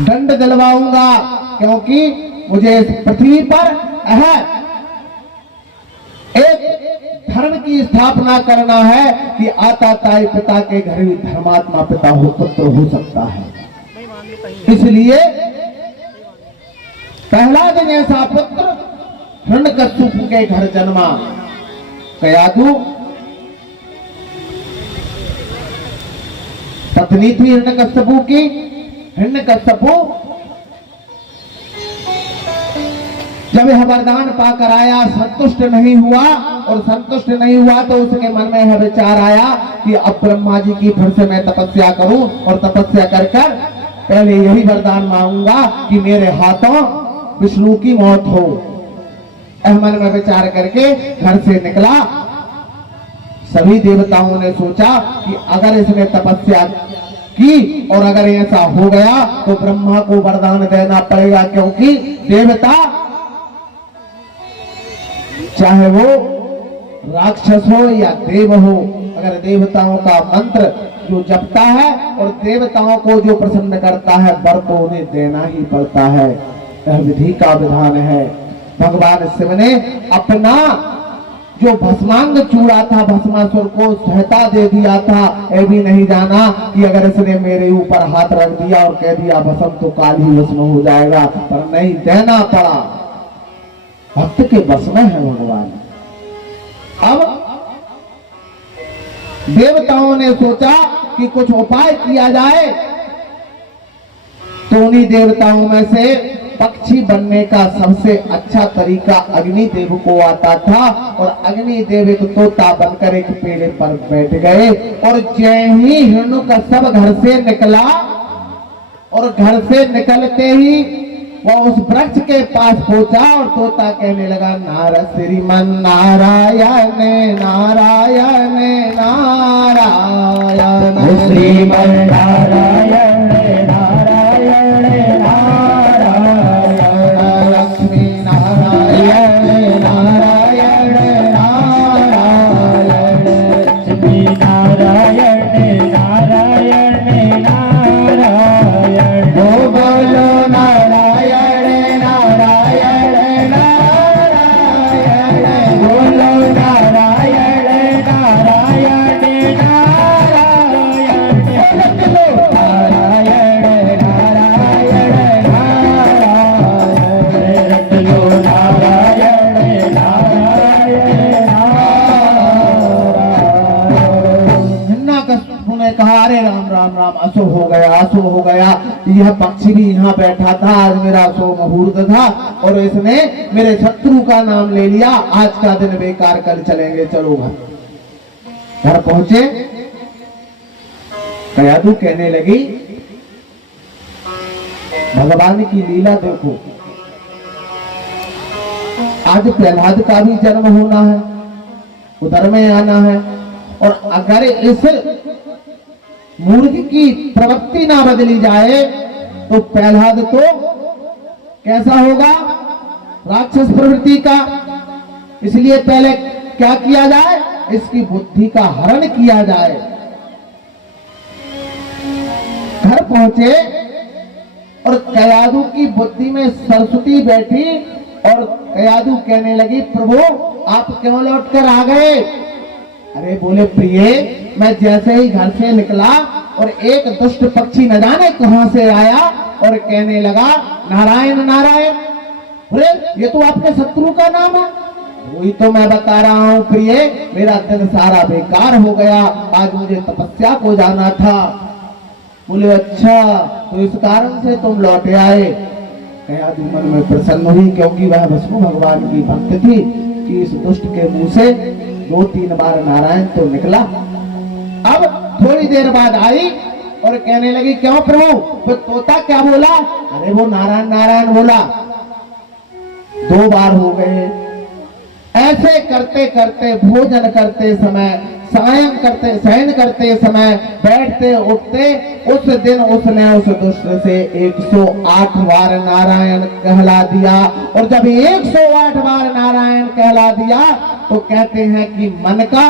दंड दिलवाऊंगा, क्योंकि मुझे इस पृथ्वी पर एक धर्म की स्थापना करना है कि आताताई पिता के घर ही धर्मात्मा पिता हो पुत्र हो सकता है। इसलिए पहला दिन ऐसा पुत्र हिरण्यकश्यपु के घर जन्मा। कयाधु पत्नी थी हिरण्यकश्यपु की। हिरण्यकश्यपु जब यह वरदान पाकर आया, संतुष्ट नहीं हुआ, और संतुष्ट नहीं हुआ तो उसके मन में यह विचार आया कि अब ब्रह्मा जी की फिर से मैं तपस्या करूं, और तपस्या कर कर पहले यही वरदान मांगूंगा कि मेरे हाथों विष्णु की मौत हो। मन में विचार करके घर से निकला। सभी देवताओं ने सोचा कि अगर इसने तपस्या की और अगर ऐसा हो गया तो ब्रह्मा को वरदान देना पड़ेगा, क्योंकि देवता चाहे वो राक्षस हो या देव हो, अगर देवताओं का मंत्र जो जपता है और देवताओं को जो प्रसन्न करता है, वर तो उन्हें देना ही पड़ता है। यह विधि का विधान है। भगवान शिव ने अपना जो भस्मांग चूड़ा था भस्मासुर को सहता दे दिया था। ये भी नहीं जाना कि अगर इसने मेरे ऊपर हाथ रख दिया और कह दिया भस्म तो काल ही भस्म हो जाएगा, पर नहीं, देना पड़ा। भक्त के बस में है भगवान। अब देवताओं ने सोचा कि कुछ उपाय किया जाए, तो उन्हीं देवताओं में से पक्षी बनने का सबसे अच्छा तरीका अग्निदेव को आता था, और अग्निदेव एक तोता बनकर एक पेड़ पर बैठ गए। और जय ही हिरण्यकश्यप घर से निकला, और घर से निकलते ही वह उस वृक्ष के पास पहुंचा और तोता कहने लगा, नारायण श्रीमन नारायण नारायण नारायण श्रीमन नारायण नारायण नारायण लक्ष्मी नारायण नारायण नारायण लक्ष्मी नारायण नारायण नारायण हो बोलो नारायण नारायण नारायण बोलो नारायण नारायण नारायण नारायण नारायण नारायण रट लो नारायण नारायण नारायण। हिरण्यकश्यपु ने कहा, अरे राम राम राम, अशुभ हो गया, अशुभ हो गया। यह पक्षी भी यहाँ बैठा था, आज मेरा शुभ मुहूर्त था और इसने मेरे शत्रु का नाम ले लिया। आज का दिन बेकार, कल चलेंगे, चलो घर। घर पहुंचे, कयाधु कहने लगी, भगवान की लीला देखो, आज प्रहलाद का भी जन्म होना है, उधर में आना है, और अगर इस मूर्ख की प्रवृत्ति ना बदली जाए तो प्रहलाद तो कैसा होगा, राक्षस प्रवृत्ति का। इसलिए पहले क्या किया जाए, इसकी बुद्धि का हरण किया जाए। घर पहुंचे और कयाधु की बुद्धि में सरस्वती बैठी और कयाधु कहने लगी, प्रभु आप क्यों लौट कर आ गए। अरे बोले, प्रिय मैं जैसे ही घर से निकला और एक दुष्ट पक्षी न जाने कहां से आया और कहने लगा, नारायण नारायण। अरे ये तो आपके शत्रु का नाम है। वही तो मैं बता रहा हूं प्रिय, मेरा दिन सारा बेकार हो गया, आज मुझे तपस्या को जाना था। बोले अच्छा, तो इस कारण से तुम लौटे आए। कयाधु मन में प्रसन्न हुई, क्योंकि वह विष्णु भगवान की भक्त थी कि इस दुष्ट के मुंह से 2-3 बार नारायण तो निकला। अब थोड़ी देर बाद आई और कहने लगी, क्यों प्रभु, वो तोता क्या बोला। अरे वो नारायण नारायण बोला। 2 बार हो गए। ऐसे करते करते भोजन करते समय, शयन करते समय, बैठते उठते, उस दिन उसने उस दुष्ट से 108 बार नारायण कहला दिया। और जब 108 बार नारायण कहला दिया तो कहते हैं कि मन का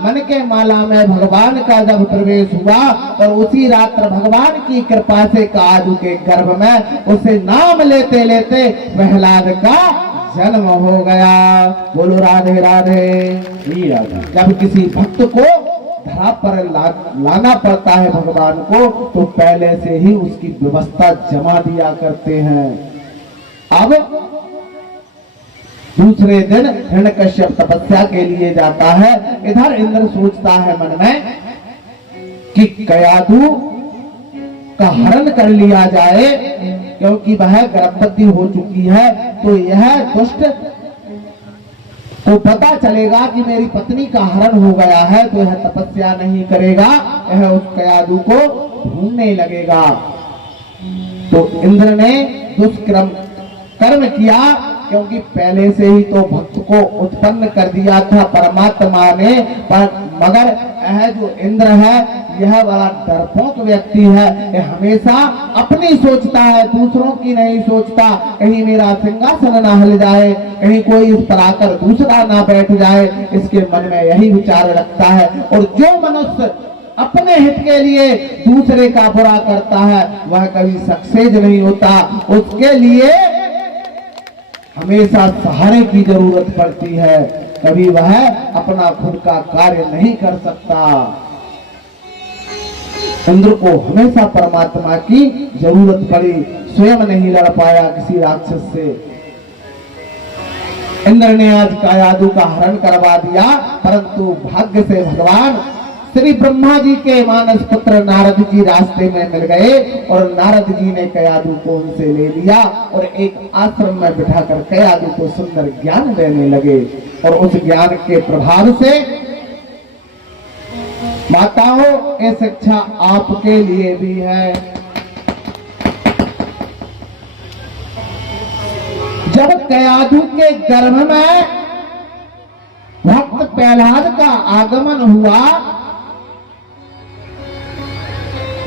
मन के माला में भगवान का जब प्रवेश हुआ और उसी रात्र भगवान की कृपा से काजू के गर्भ में उसे नाम लेते लेते प्रहलाद का जन्म हो गया। बोलो राधे राधे। जब किसी भक्त को धरा पर लाना पड़ता है भगवान को, तो पहले से ही उसकी व्यवस्था जमा दिया करते हैं। अब दूसरे दिन हिरण्यकश्यप तपस्या के लिए जाता है। इधर इंद्र सोचता है मन में कि कयाधु का हरण कर लिया जाए, क्योंकि वह गर्भवती हो चुकी है, तो यह दुष्ट को पता चलेगा कि मेरी पत्नी का हरण हो गया है, तो यह तपस्या नहीं करेगा, यह उस कयाधु को ढूंढने लगेगा। तो इंद्र ने दुष्कर्म किया, क्योंकि पहले से ही तो भक्त को उत्पन्न कर दिया था परमात्मा ने। पर मगर यह जो इंद्र है, यह बड़ा डरपोक व्यक्ति है। यह हमेशा अपनी सोचता है, दूसरों की नहीं सोचता। कहीं मेरा सिंहासन ना हिल जाए, कहीं कोई इस पर आकर दूसरा ना बैठ जाए, इसके मन में यही विचार रखता है। और जो मनुष्य अपने हित के लिए दूसरे का बुरा करता है, वह कभी सक्सेस नहीं होता। उसके लिए हमेशा सहारे की जरूरत पड़ती है, कभी वह अपना खुद का कार्य नहीं कर सकता। इंद्र को हमेशा परमात्मा की जरूरत पड़ी, स्वयं नहीं लड़ पाया किसी राक्षस से। इंद्र ने आज कयाधु का हरण करवा दिया, परंतु भाग्य से भगवान श्री ब्रह्मा जी के मानस पुत्र नारद जी रास्ते में मिल गए, और नारद जी ने कयाधु को उनसे ले लिया और एक आश्रम में बिठाकर कयाधु को सुंदर ज्ञान देने लगे। और उस ज्ञान के प्रभाव से, माताओं, ये शिक्षा आपके लिए भी है। जब कयाधु के गर्भ में भक्त प्रहलाद का आगमन हुआ,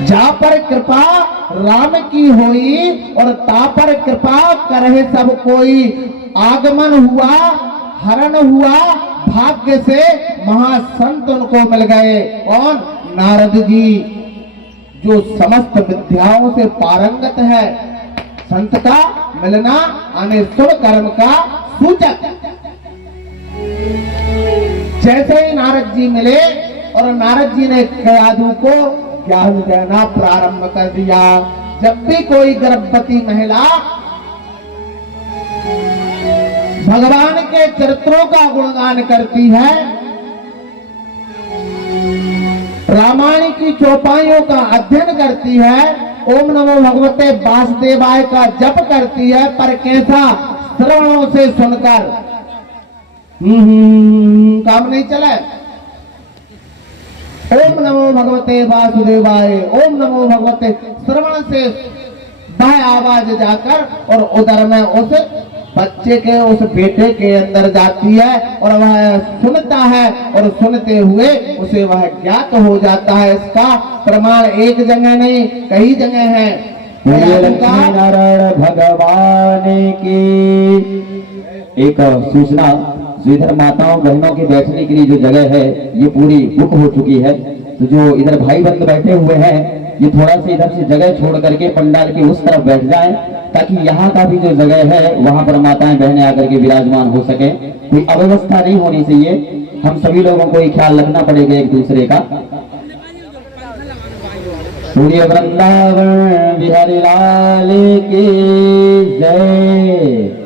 जा पर कृपा राम की होई और ता पर कृपा करहे सब कोई। आगमन हुआ, हरण हुआ, भाग्य से महासंत उनको मिल गए। और नारद जी जो समस्त विद्याओं से पारंगत है, संत का मिलना आने शुभ कर्म का सूचक। जैसे ही नारद जी मिले और नारद जी ने कयाधु को ज्ञान देना प्रारंभ कर दिया। जब भी कोई गर्भवती महिला भगवान के चरित्रों का गुणगान करती है, रामायण की चौपाइयों का अध्ययन करती है, ओम नमो भगवते वासुदेवाय का जप करती है, पर कैसा श्रवणों से सुनकर काम नहीं चला। ओम नमो भगवते वासुदेवाय, ओम नमो भगवते, श्रवण से वह आवाज जाकर और उधर में उस बच्चे के, उस बेटे के अंदर जाती है और वह सुनता है, और सुनते हुए उसे वह ज्ञात हो जाता है। इसका प्रमाण एक जगह नहीं, कई जगह है। नारायण भगवान की एक सूचना, जो इधर माताओं बहनों के बैठने के लिए जो जगह है, ये पूरी बुक हो चुकी है। तो जो इधर भाई बंद बैठे हुए हैं, ये थोड़ा सा इधर से जगह छोड़ करके पंडाल के उस तरफ बैठ जाएं, ताकि यहाँ का भी जो जगह है वहां पर माताएं बहनें आकर के विराजमान हो सके। कोई अव्यवस्था नहीं होनी चाहिए, हम सभी लोगों को ख्याल रखना पड़ेगा एक दूसरे का। सूर्य वृंदावन बिहारी लाल की जय।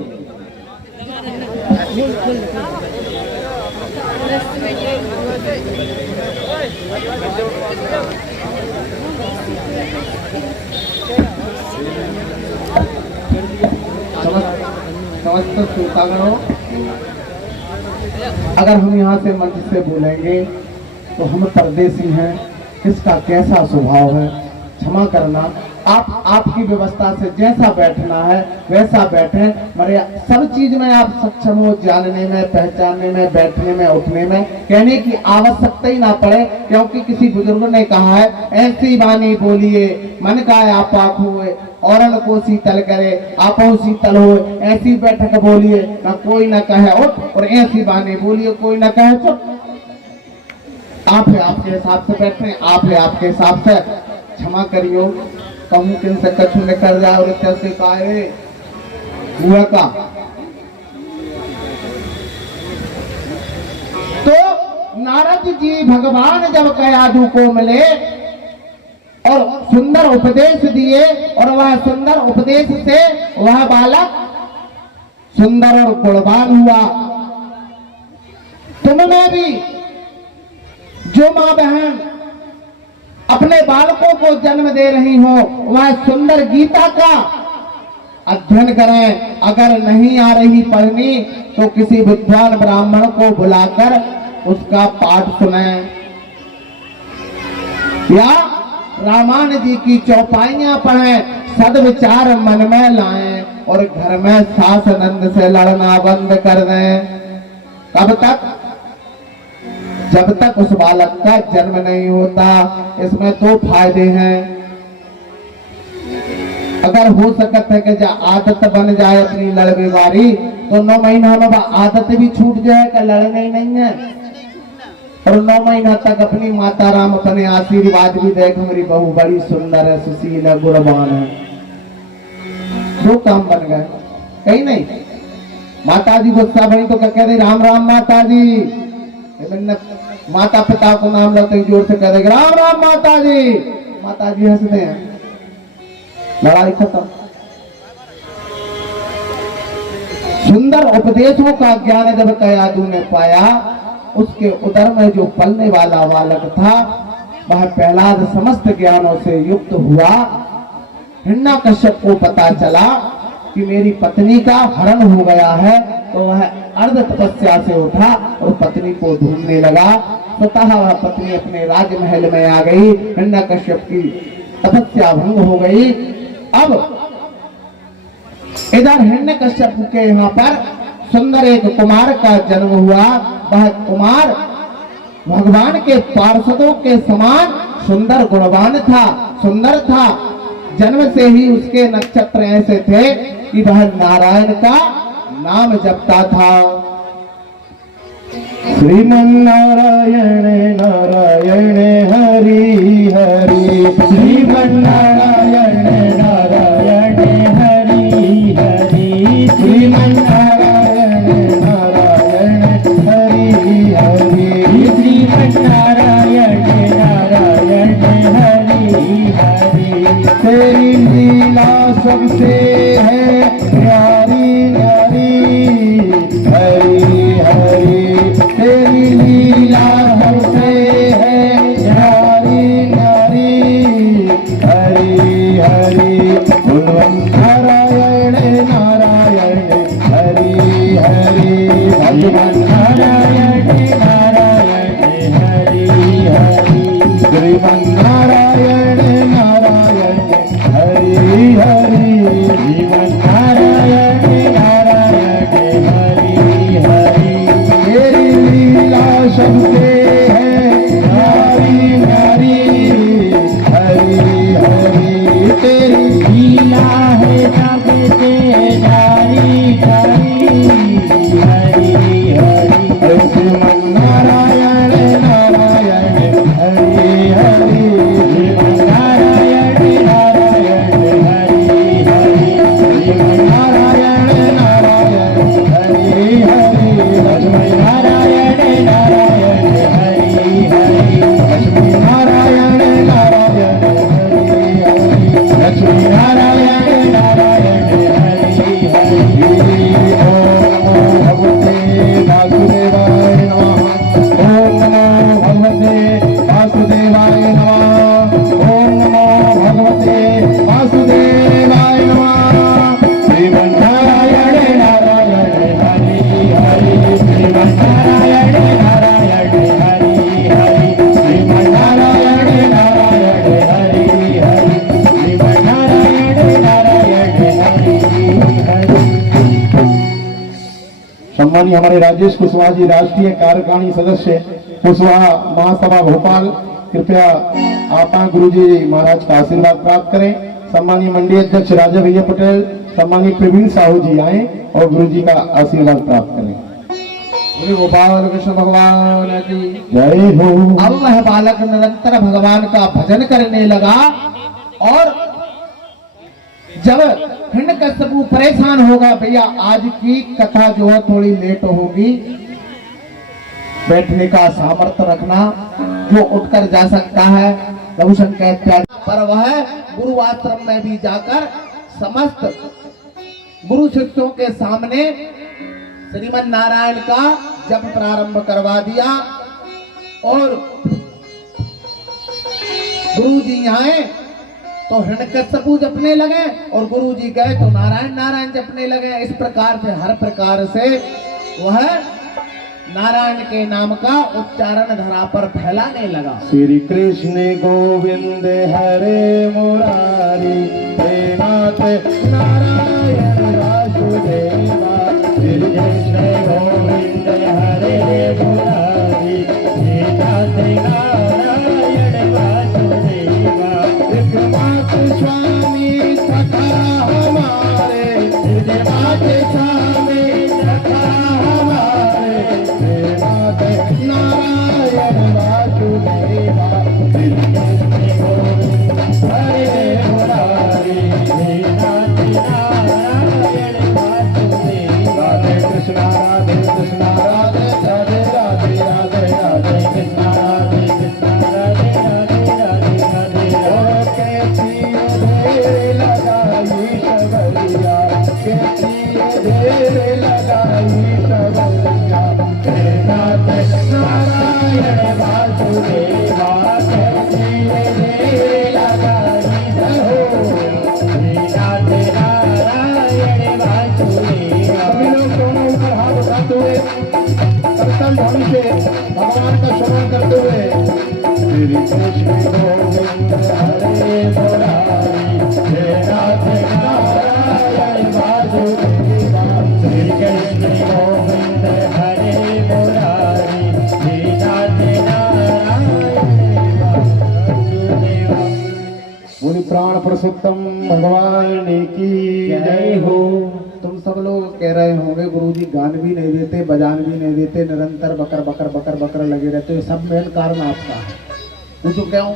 समस्त श्रोतागणों, अगर हम यहाँ से मंच से बोलेंगे तो हम परदेसी हैं, इसका कैसा स्वभाव है, क्षमा करना। आप आपकी व्यवस्था से जैसा बैठना है वैसा बैठे, मरे सब चीज में आप सक्षम हो, जानने में, पहचानने में, बैठने में, उठने में, कहने की आवश्यकता ही ना पड़े। क्योंकि किसी बुजुर्ग ने कहा है, ऐसी वाणी बोलिए मन का आप आँख हुए, औरन को शीतल करे आप शीतल हो। ऐसी बैठक बोलिए ना कोई ना कहे उठ, और ऐसी वाणी बोलिए कोई ना कहे चुप। आप है आपके हिसाब से बैठे, आप है आपके हिसाब से। क्षमा करियो, कहूं किन से कछु निकल जाए और कैसे काहे हुआ का। तो नारद जी भगवान जब कयाधु को मिले और सुंदर उपदेश दिए, और वह सुंदर उपदेश से वह बालक सुंदर और गुणवान हुआ। तुम में भी जो मां बहन अपने बालकों को जन्म दे रही हो, वह सुंदर गीता का अध्ययन करें। अगर नहीं आ रही पढ़नी तो किसी विद्वान ब्राह्मण को बुलाकर उसका पाठ सुने, या रामायण जी की चौपाइयां पढ़ें, सद्विचार मन में लाएं, और घर में सास नंद से लड़ना बंद कर दें। कब तक? जब तक उस बालक का जन्म नहीं होता। इसमें दो फायदे हैं। अगर हो सकता है कि आदत बन जाए अपनी लड़ने वाली, तो 9 महीना में आदत भी छूट जाए कि लड़ने ही नहीं है, और 9 महीना तक अपनी माता राम अपने आशीर्वाद भी देख, मेरी बहू बड़ी सुंदर है, सुशील है, गुणवान है। 2 काम बन गए। कहीं नहीं माता जी गुस्सा बनी तो क्या कह रही, राम राम माता जी। माता पिता को नाम लेते जोर से कह देगा राम राम माता जी। माता जी हंसते हैं, लड़ाई खत्म। सुंदर उपदेशों का ज्ञान जब कयाधु ने पाया, उसके उदर में जो पलने वाला बालक था वह प्रहलाद समस्त ज्ञानों से युक्त हुआ। हिरण्यकश्यप को पता चला कि मेरी पत्नी का हरण हो गया है, तो वह अर्ध तपस्या से उठा और पत्नी को ढूंढने लगा। स्वतः वह पत्नी अपने राजमहल में आ गई। हिरण्यकश्यप की तपस्या भंग हो गई। अब इधर हिरण्यकश्यप के यहाँ पर सुंदर एक कुमार का जन्म हुआ। वह कुमार भगवान के पार्षदों के समान सुंदर गुणवान था, सुंदर था। जन्म से ही उसके नक्षत्र ऐसे थे कि वह नारायण का नाम जपता था। श्रीमन नारायण नारायण हरि हरि, श्रीमन नारायण नारायण हरि हरि, श्रीमन नारायण नारायण हरि हरि, श्रीमन नारायण नारायण हरि हरि। तेरी लीला सबसे है प्यारी न्यारी, हरि हरि। तेरी लीला हमसे है न्यारी न्यारी, हरि हरि। नारायण नारायण हरि हरि, भगवान नारायण नारायण हरि हरि, श्रीमन नारायण नारायण हरि हरि, श्रीमन नारायण नारायण हरि हरि। तेरी लीला सबसे है न्यारी न्यारी, हरि हरि। तेरी लीला है सबसे न्यारी न्यारी, हरि हरि। श्रीमन नारायण नारायण हरि हरि, हमारे राजेश कुशवाहा जी, राष्ट्रीय कार्यकारिणी सदस्य कुशवाहा महासभा भोपाल, कृपया आप गुरु जी महाराज का आशीर्वाद प्राप्त करें। सम्मानीय मंडी अध्यक्ष राजा भैया पटेल, सम्मानीय प्रवीण साहू जी आए और गुरु जी का आशीर्वाद प्राप्त करें। बोले गोपाल कृष्ण भगवान की जय हो। अब वह बालक निरंतर भगवान का भजन करने लगा और जब हिरण्यकश्यपु परेशान होगा, भैया आज की कथा जो है थोड़ी लेट होगी, बैठने का सामर्थ्य रखना, जो उठकर जा सकता है लघुशंकर इत्यादि, पर वह गुरु आश्रम में भी जाकर समस्त गुरु शिष्यों के सामने श्रीमन नारायण का जप प्रारंभ करवा दिया। और गुरु जी आए तो हिरण्यकश्यपु जपने लगे और गुरु जी गए तो नारायण नारायण जपने लगे। इस प्रकार से हर प्रकार से वह नारायण के नाम का उच्चारण धरा पर फैलाने लगा। श्री कृष्ण गोविंद हरे मुरारी, हे नाथ नारायण वासुदेवा। श्री कृष्ण गोविंद हरे मुरारी, हे नाथ नारायण वासुदेवा। एकमात स्वामी सखा हमारे, एकमात स्वामी सखा हमारे, हे नाथ नारायण वासुदेवा। श्री कृष्ण गोविंद हरे मुरारी, हे नाथ नारायण वासुदेवा। राधे कृष्ण राधे कृष्ण राधे राधे राधे राधे राधे कृष्ण राधे कृष्ण राधे राधे राधे राधे। और कैसी ढेर लगाई सबरिया, कैसी ढेर लगाई सबरिया। हे नाथ नारायण वासुदेवा, कैसी ढेर लगाई हो। हे नाथ नारायण वासुदेवा। सभी लोग दोनों ऊपर हाथ उठाते हुए करतल ध्वनि से भगवान का श्रवण करते हुए, श्री कृष्ण गोविंद हरे मुरारी, हे नाथ नारायण वासुदेवा। श्री कृष्ण गोविंद हरे मुरारी, हे नाथ नारायण वासुदेवा। बोली प्राण पुरुषोत्तम भगवान की जय हो। तुम सब लोग कह रहे होंगे गुरुजी गान भी नहीं देते, बजान भी नहीं देते, निरंतर बकर बकर बकर बकर लगे रहते, ये सब मेन कारण आपका है। पूछो क्यों?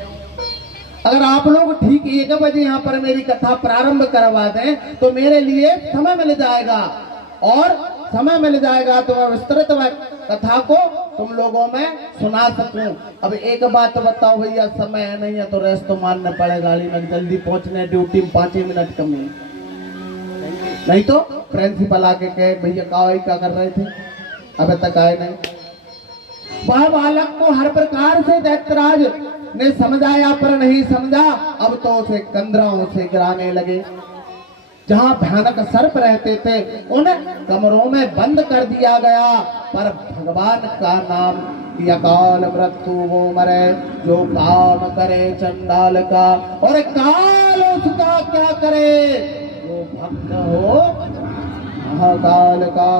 अगर आप लोग ठीक 1 बजे यहाँ पर मेरी कथा प्रारंभ करवा दें तो मेरे लिए समय मिल जाएगा, और समय मिल जाएगा तो मैं विस्तृत कथा को तुम लोगों में सुना सकूं। अब एक बात बताओ भैया, समय नहीं है तो रेस्ट तो मानना पड़ेगा, गाड़ी में जल्दी पहुंचने ड्यूटी में 5 मिनट कमी, नहीं तो प्रिंसिपल आके कहे भैया क्या कर रहे थे, अबे तक आए नहीं। वह बालक को हर प्रकार से दैत्यराज ने समझाया पर नहीं समझा, अब तो उसे कंदराओं से गिराने लगे। जहां भयानक सर्प रहते थे उन कमरों में बंद कर दिया गया, पर भगवान का नाम दिया, काल मृत्यु वो मरे जो काम करे चंडाल का, और काल उसका क्या करे जो भक्त हो महाकाल का।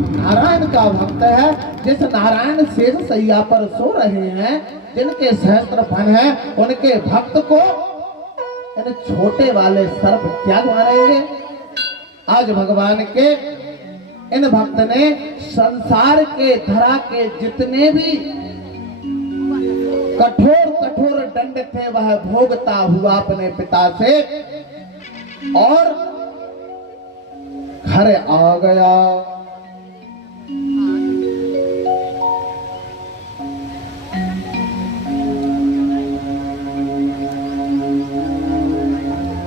नारायण का भक्त है, जिस नारायण शेष सैया पर सो रहे हैं, जिनके सहस्त्र फन है, उनके भक्त को इन छोटे वाले सर्प क्या मारेंगे। आज भगवान के इन भक्त ने संसार के धरा के जितने भी कठोर कठोर दंड थे वह भोगता हुआ अपने पिता से, और घर आ गया।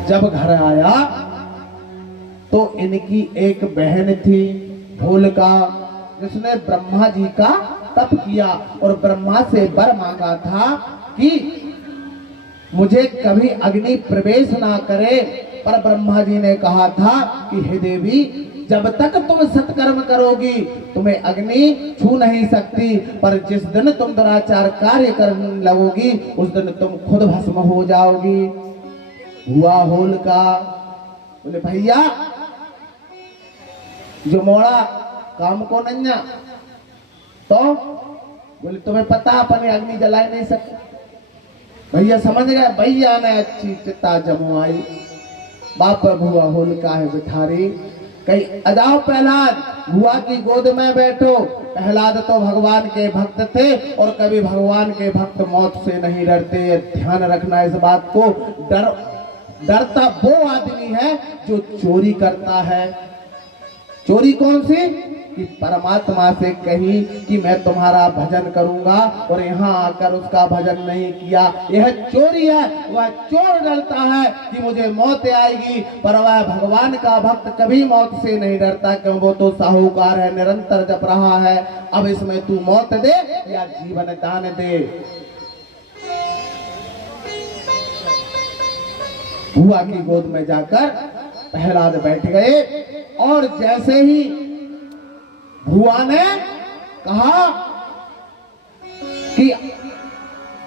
जब घर आया तो इनकी एक बहन थी होलिका, जिसने ब्रह्मा जी का तप किया और ब्रह्मा से वर मांगा था कि मुझे कभी अग्नि प्रवेश ना करे, पर ब्रह्मा जी ने कहा था कि हे देवी, जब तक तुम सत्कर्म करोगी तुम्हें अग्नि छू नहीं सकती, पर जिस दिन तुम दुराचार कार्य करने लगोगी उस दिन तुम खुद भस्म हो जाओगी। हुआ होलिका बोले भैया जो मोड़ा काम को नन्या तो बोले तुम्हें पता अपने अग्नि जला नहीं सकते। भैया समझ गए, भैया ने अच्छी चिता जमुआई, बाप भुआ होलिका है बिठारी, कहीं अजाओ प्रहलाद भुआ की गोद में बैठो। प्रहलाद तो भगवान के भक्त थे और कभी भगवान के भक्त मौत से नहीं डरते, ध्यान रखना इस बात को। डरता वो आदमी है जो चोरी करता है। चोरी कौन सी? कि परमात्मा से कही कि मैं तुम्हारा भजन करूंगा और यहाँ आकर उसका भजन नहीं किया, यह चोरी है। वह चोर डरता है कि मुझे मौत आएगी, पर वह भगवान का भक्त कभी मौत से नहीं डरता, क्यों? वो तो साहूकार है, निरंतर जप रहा है। अब इसमें तू मौत दे या जीवन दान दे। बुआ की गोद में जाकर प्रहलाद बैठ गए और जैसे ही बुआ ने कहा कि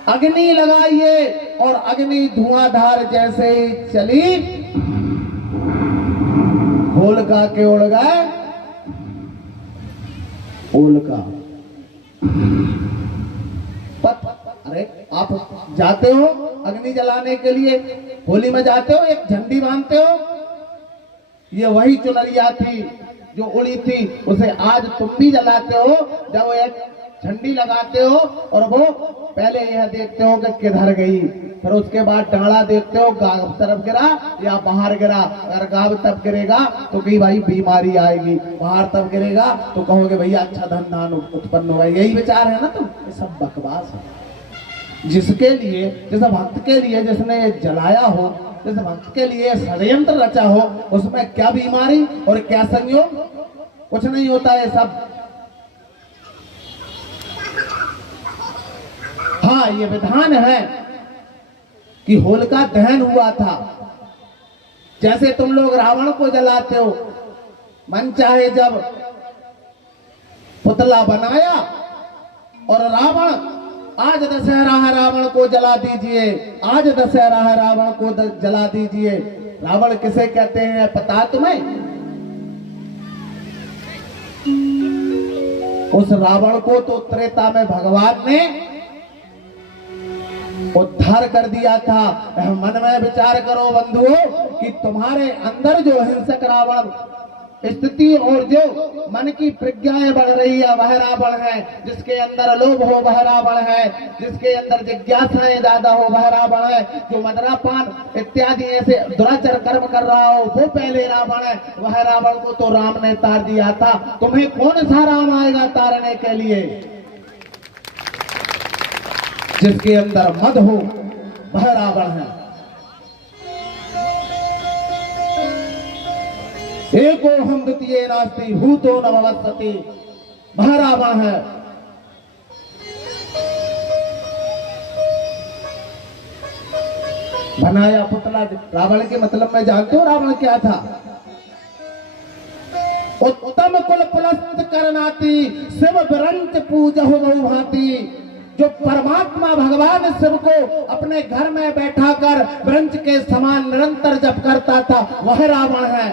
अग्नि लगाइए और अग्नि धुआंधार जैसे ही चली, होलिका के उड़ गए। होलिका अरे आप जाते हो अग्नि जलाने के लिए, होली में जाते हो, एक झंडी बांधते हो, ये वही चुनरिया थी जो उड़ी थी, उसे आज तुम भी जलाते हो। जब एक झंडी लगाते हो और वो पहले यह देखते हो कि किधर गई, फिर उसके बाद डाला देखते हो गांव तरफ गिरा या बाहर गिरा। अगर गांव तब गिरेगा तो कहीं भाई बीमारी आएगी, बाहर तब गिरेगा तो कहोगे भैया अच्छा धन धान उत्पन्न होगा। यही विचार है ना? तुम ये सब बकवास है। जिसके लिए, जैसे भक्त के लिए जिसने जलाया हो, जैसे भक्त के लिए षड्यंत्र रचा हो, उसमें क्या बीमारी और क्या संयोग? कुछ नहीं होता है सब। हाँ, ये विधान है कि होलिका दहन हुआ था। जैसे तुम लोग रावण को जलाते हो, मन चाहे जब पुतला बनाया और रावण, आज दशहरा है रावण को जला दीजिए, आज दशहरा है रावण को जला दीजिए। रावण किसे कहते हैं पता तुम्हें? उस रावण को तो त्रेता में भगवान ने उद्धार कर दिया था। मन में विचार करो बंधुओं कि तुम्हारे अंदर जो हिंसक रावण स्थिति और जो मन की प्रज्ञाएं बढ़ रही है वह रावण है, जिसके अंदर लोभ हो वह रावण है, जिसके अंदर जिज्ञासाएं ज्यादा हो वह रावण है, जो मदरापान इत्यादि ऐसे दुराचार कर्म कर रहा हो वो पहले रावण है। वह रावण को तो राम ने तार दिया था, तुम्हें कौन सा राम आएगा तारने के लिए? जिसके अंदर मद हो वह रावण है। एको हम द्वितीय नास्ति भूतो न भवस्यति, वह रावण है। बनाया पुतला रावण के मतलब में जानते हो रावण क्या था? उत्तम कुल पुलस्त करनाती शिव विरंच पूजहु बहु भांति। जो परमात्मा भगवान शिव को अपने घर में बैठाकर विरंच के समान निरंतर जप करता था वह रावण है।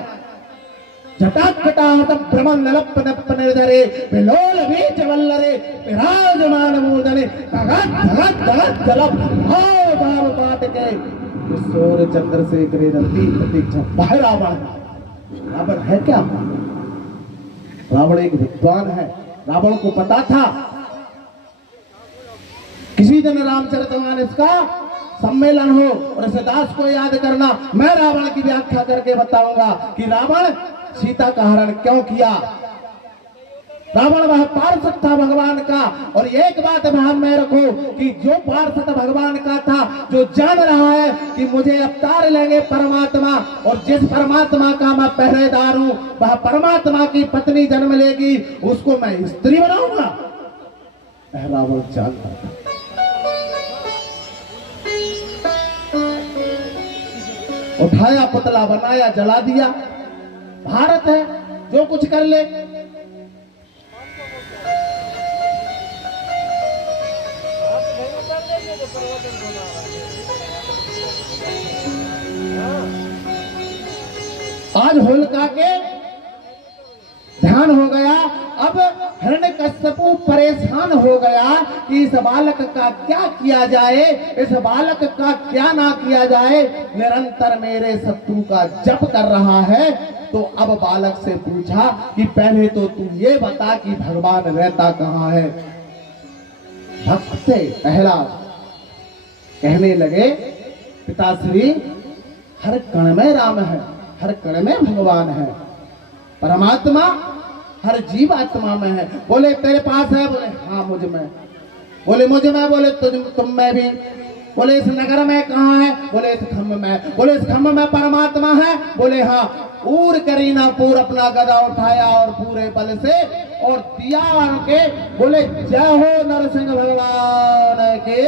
जटाकटाहत भ्रमण नलप नप निर्धरे विलोल बीच वल्लरे विराजमान मूर्धने धगत धगत धगत जलप भाव भाव पाट के सूर्य चंद्र से करे रति प्रतीक्षा। वह रावण है। रावण है क्या? रावण एक विद्वान है। रावण को पता था किसी दिन रामचरितमानस का सम्मेलन हो और इस दास को याद करना, मैं रावण की व्याख्या करके बताऊंगा कि रावण सीता का हरण क्यों किया। रावण वह पार्षद था भगवान का। और एक बात ध्यान में रखो कि जो पार्षद भगवान का था, जो जान रहा है कि मुझे अवतार लेंगे परमात्मा और जिस परमात्मा का मैं पहरेदार हूं वह परमात्मा की पत्नी जन्म लेगी, उसको मैं स्त्री बनाऊंगा, रावण जानता था। उठाया पुतला बनाया जला दिया। भारत है, जो कुछ कर ले। आज होलिका के ध्यान हो गया हिरण्यकश्यपु परेशान हो गया कि इस बालक का क्या किया जाए, इस बालक का क्या ना किया जाए, निरंतर मेरे शत्रु का जप कर रहा है। तो अब बालक से पूछा कि पहले तो तू ये बता कि भगवान रहता कहाँ है। भक्त प्रहलाद कहने लगे, पिताश्री हर कण में राम है, हर कण में भगवान है, परमात्मा हर जीव आत्मा में है। बोले तेरे पास है? बोले हाँ मुझ में। बोले मुझ में? बोले तुम में भी। बोले इस नगर में कहाँ है? बोले इस खम्भ में। बोले इस खम्भ में परमात्मा है? बोले हाँ। ऊर करीना पूर अपना गदा उठाया और पूरे बल से और दिया के बोले जय हो नरसिंह भगवान के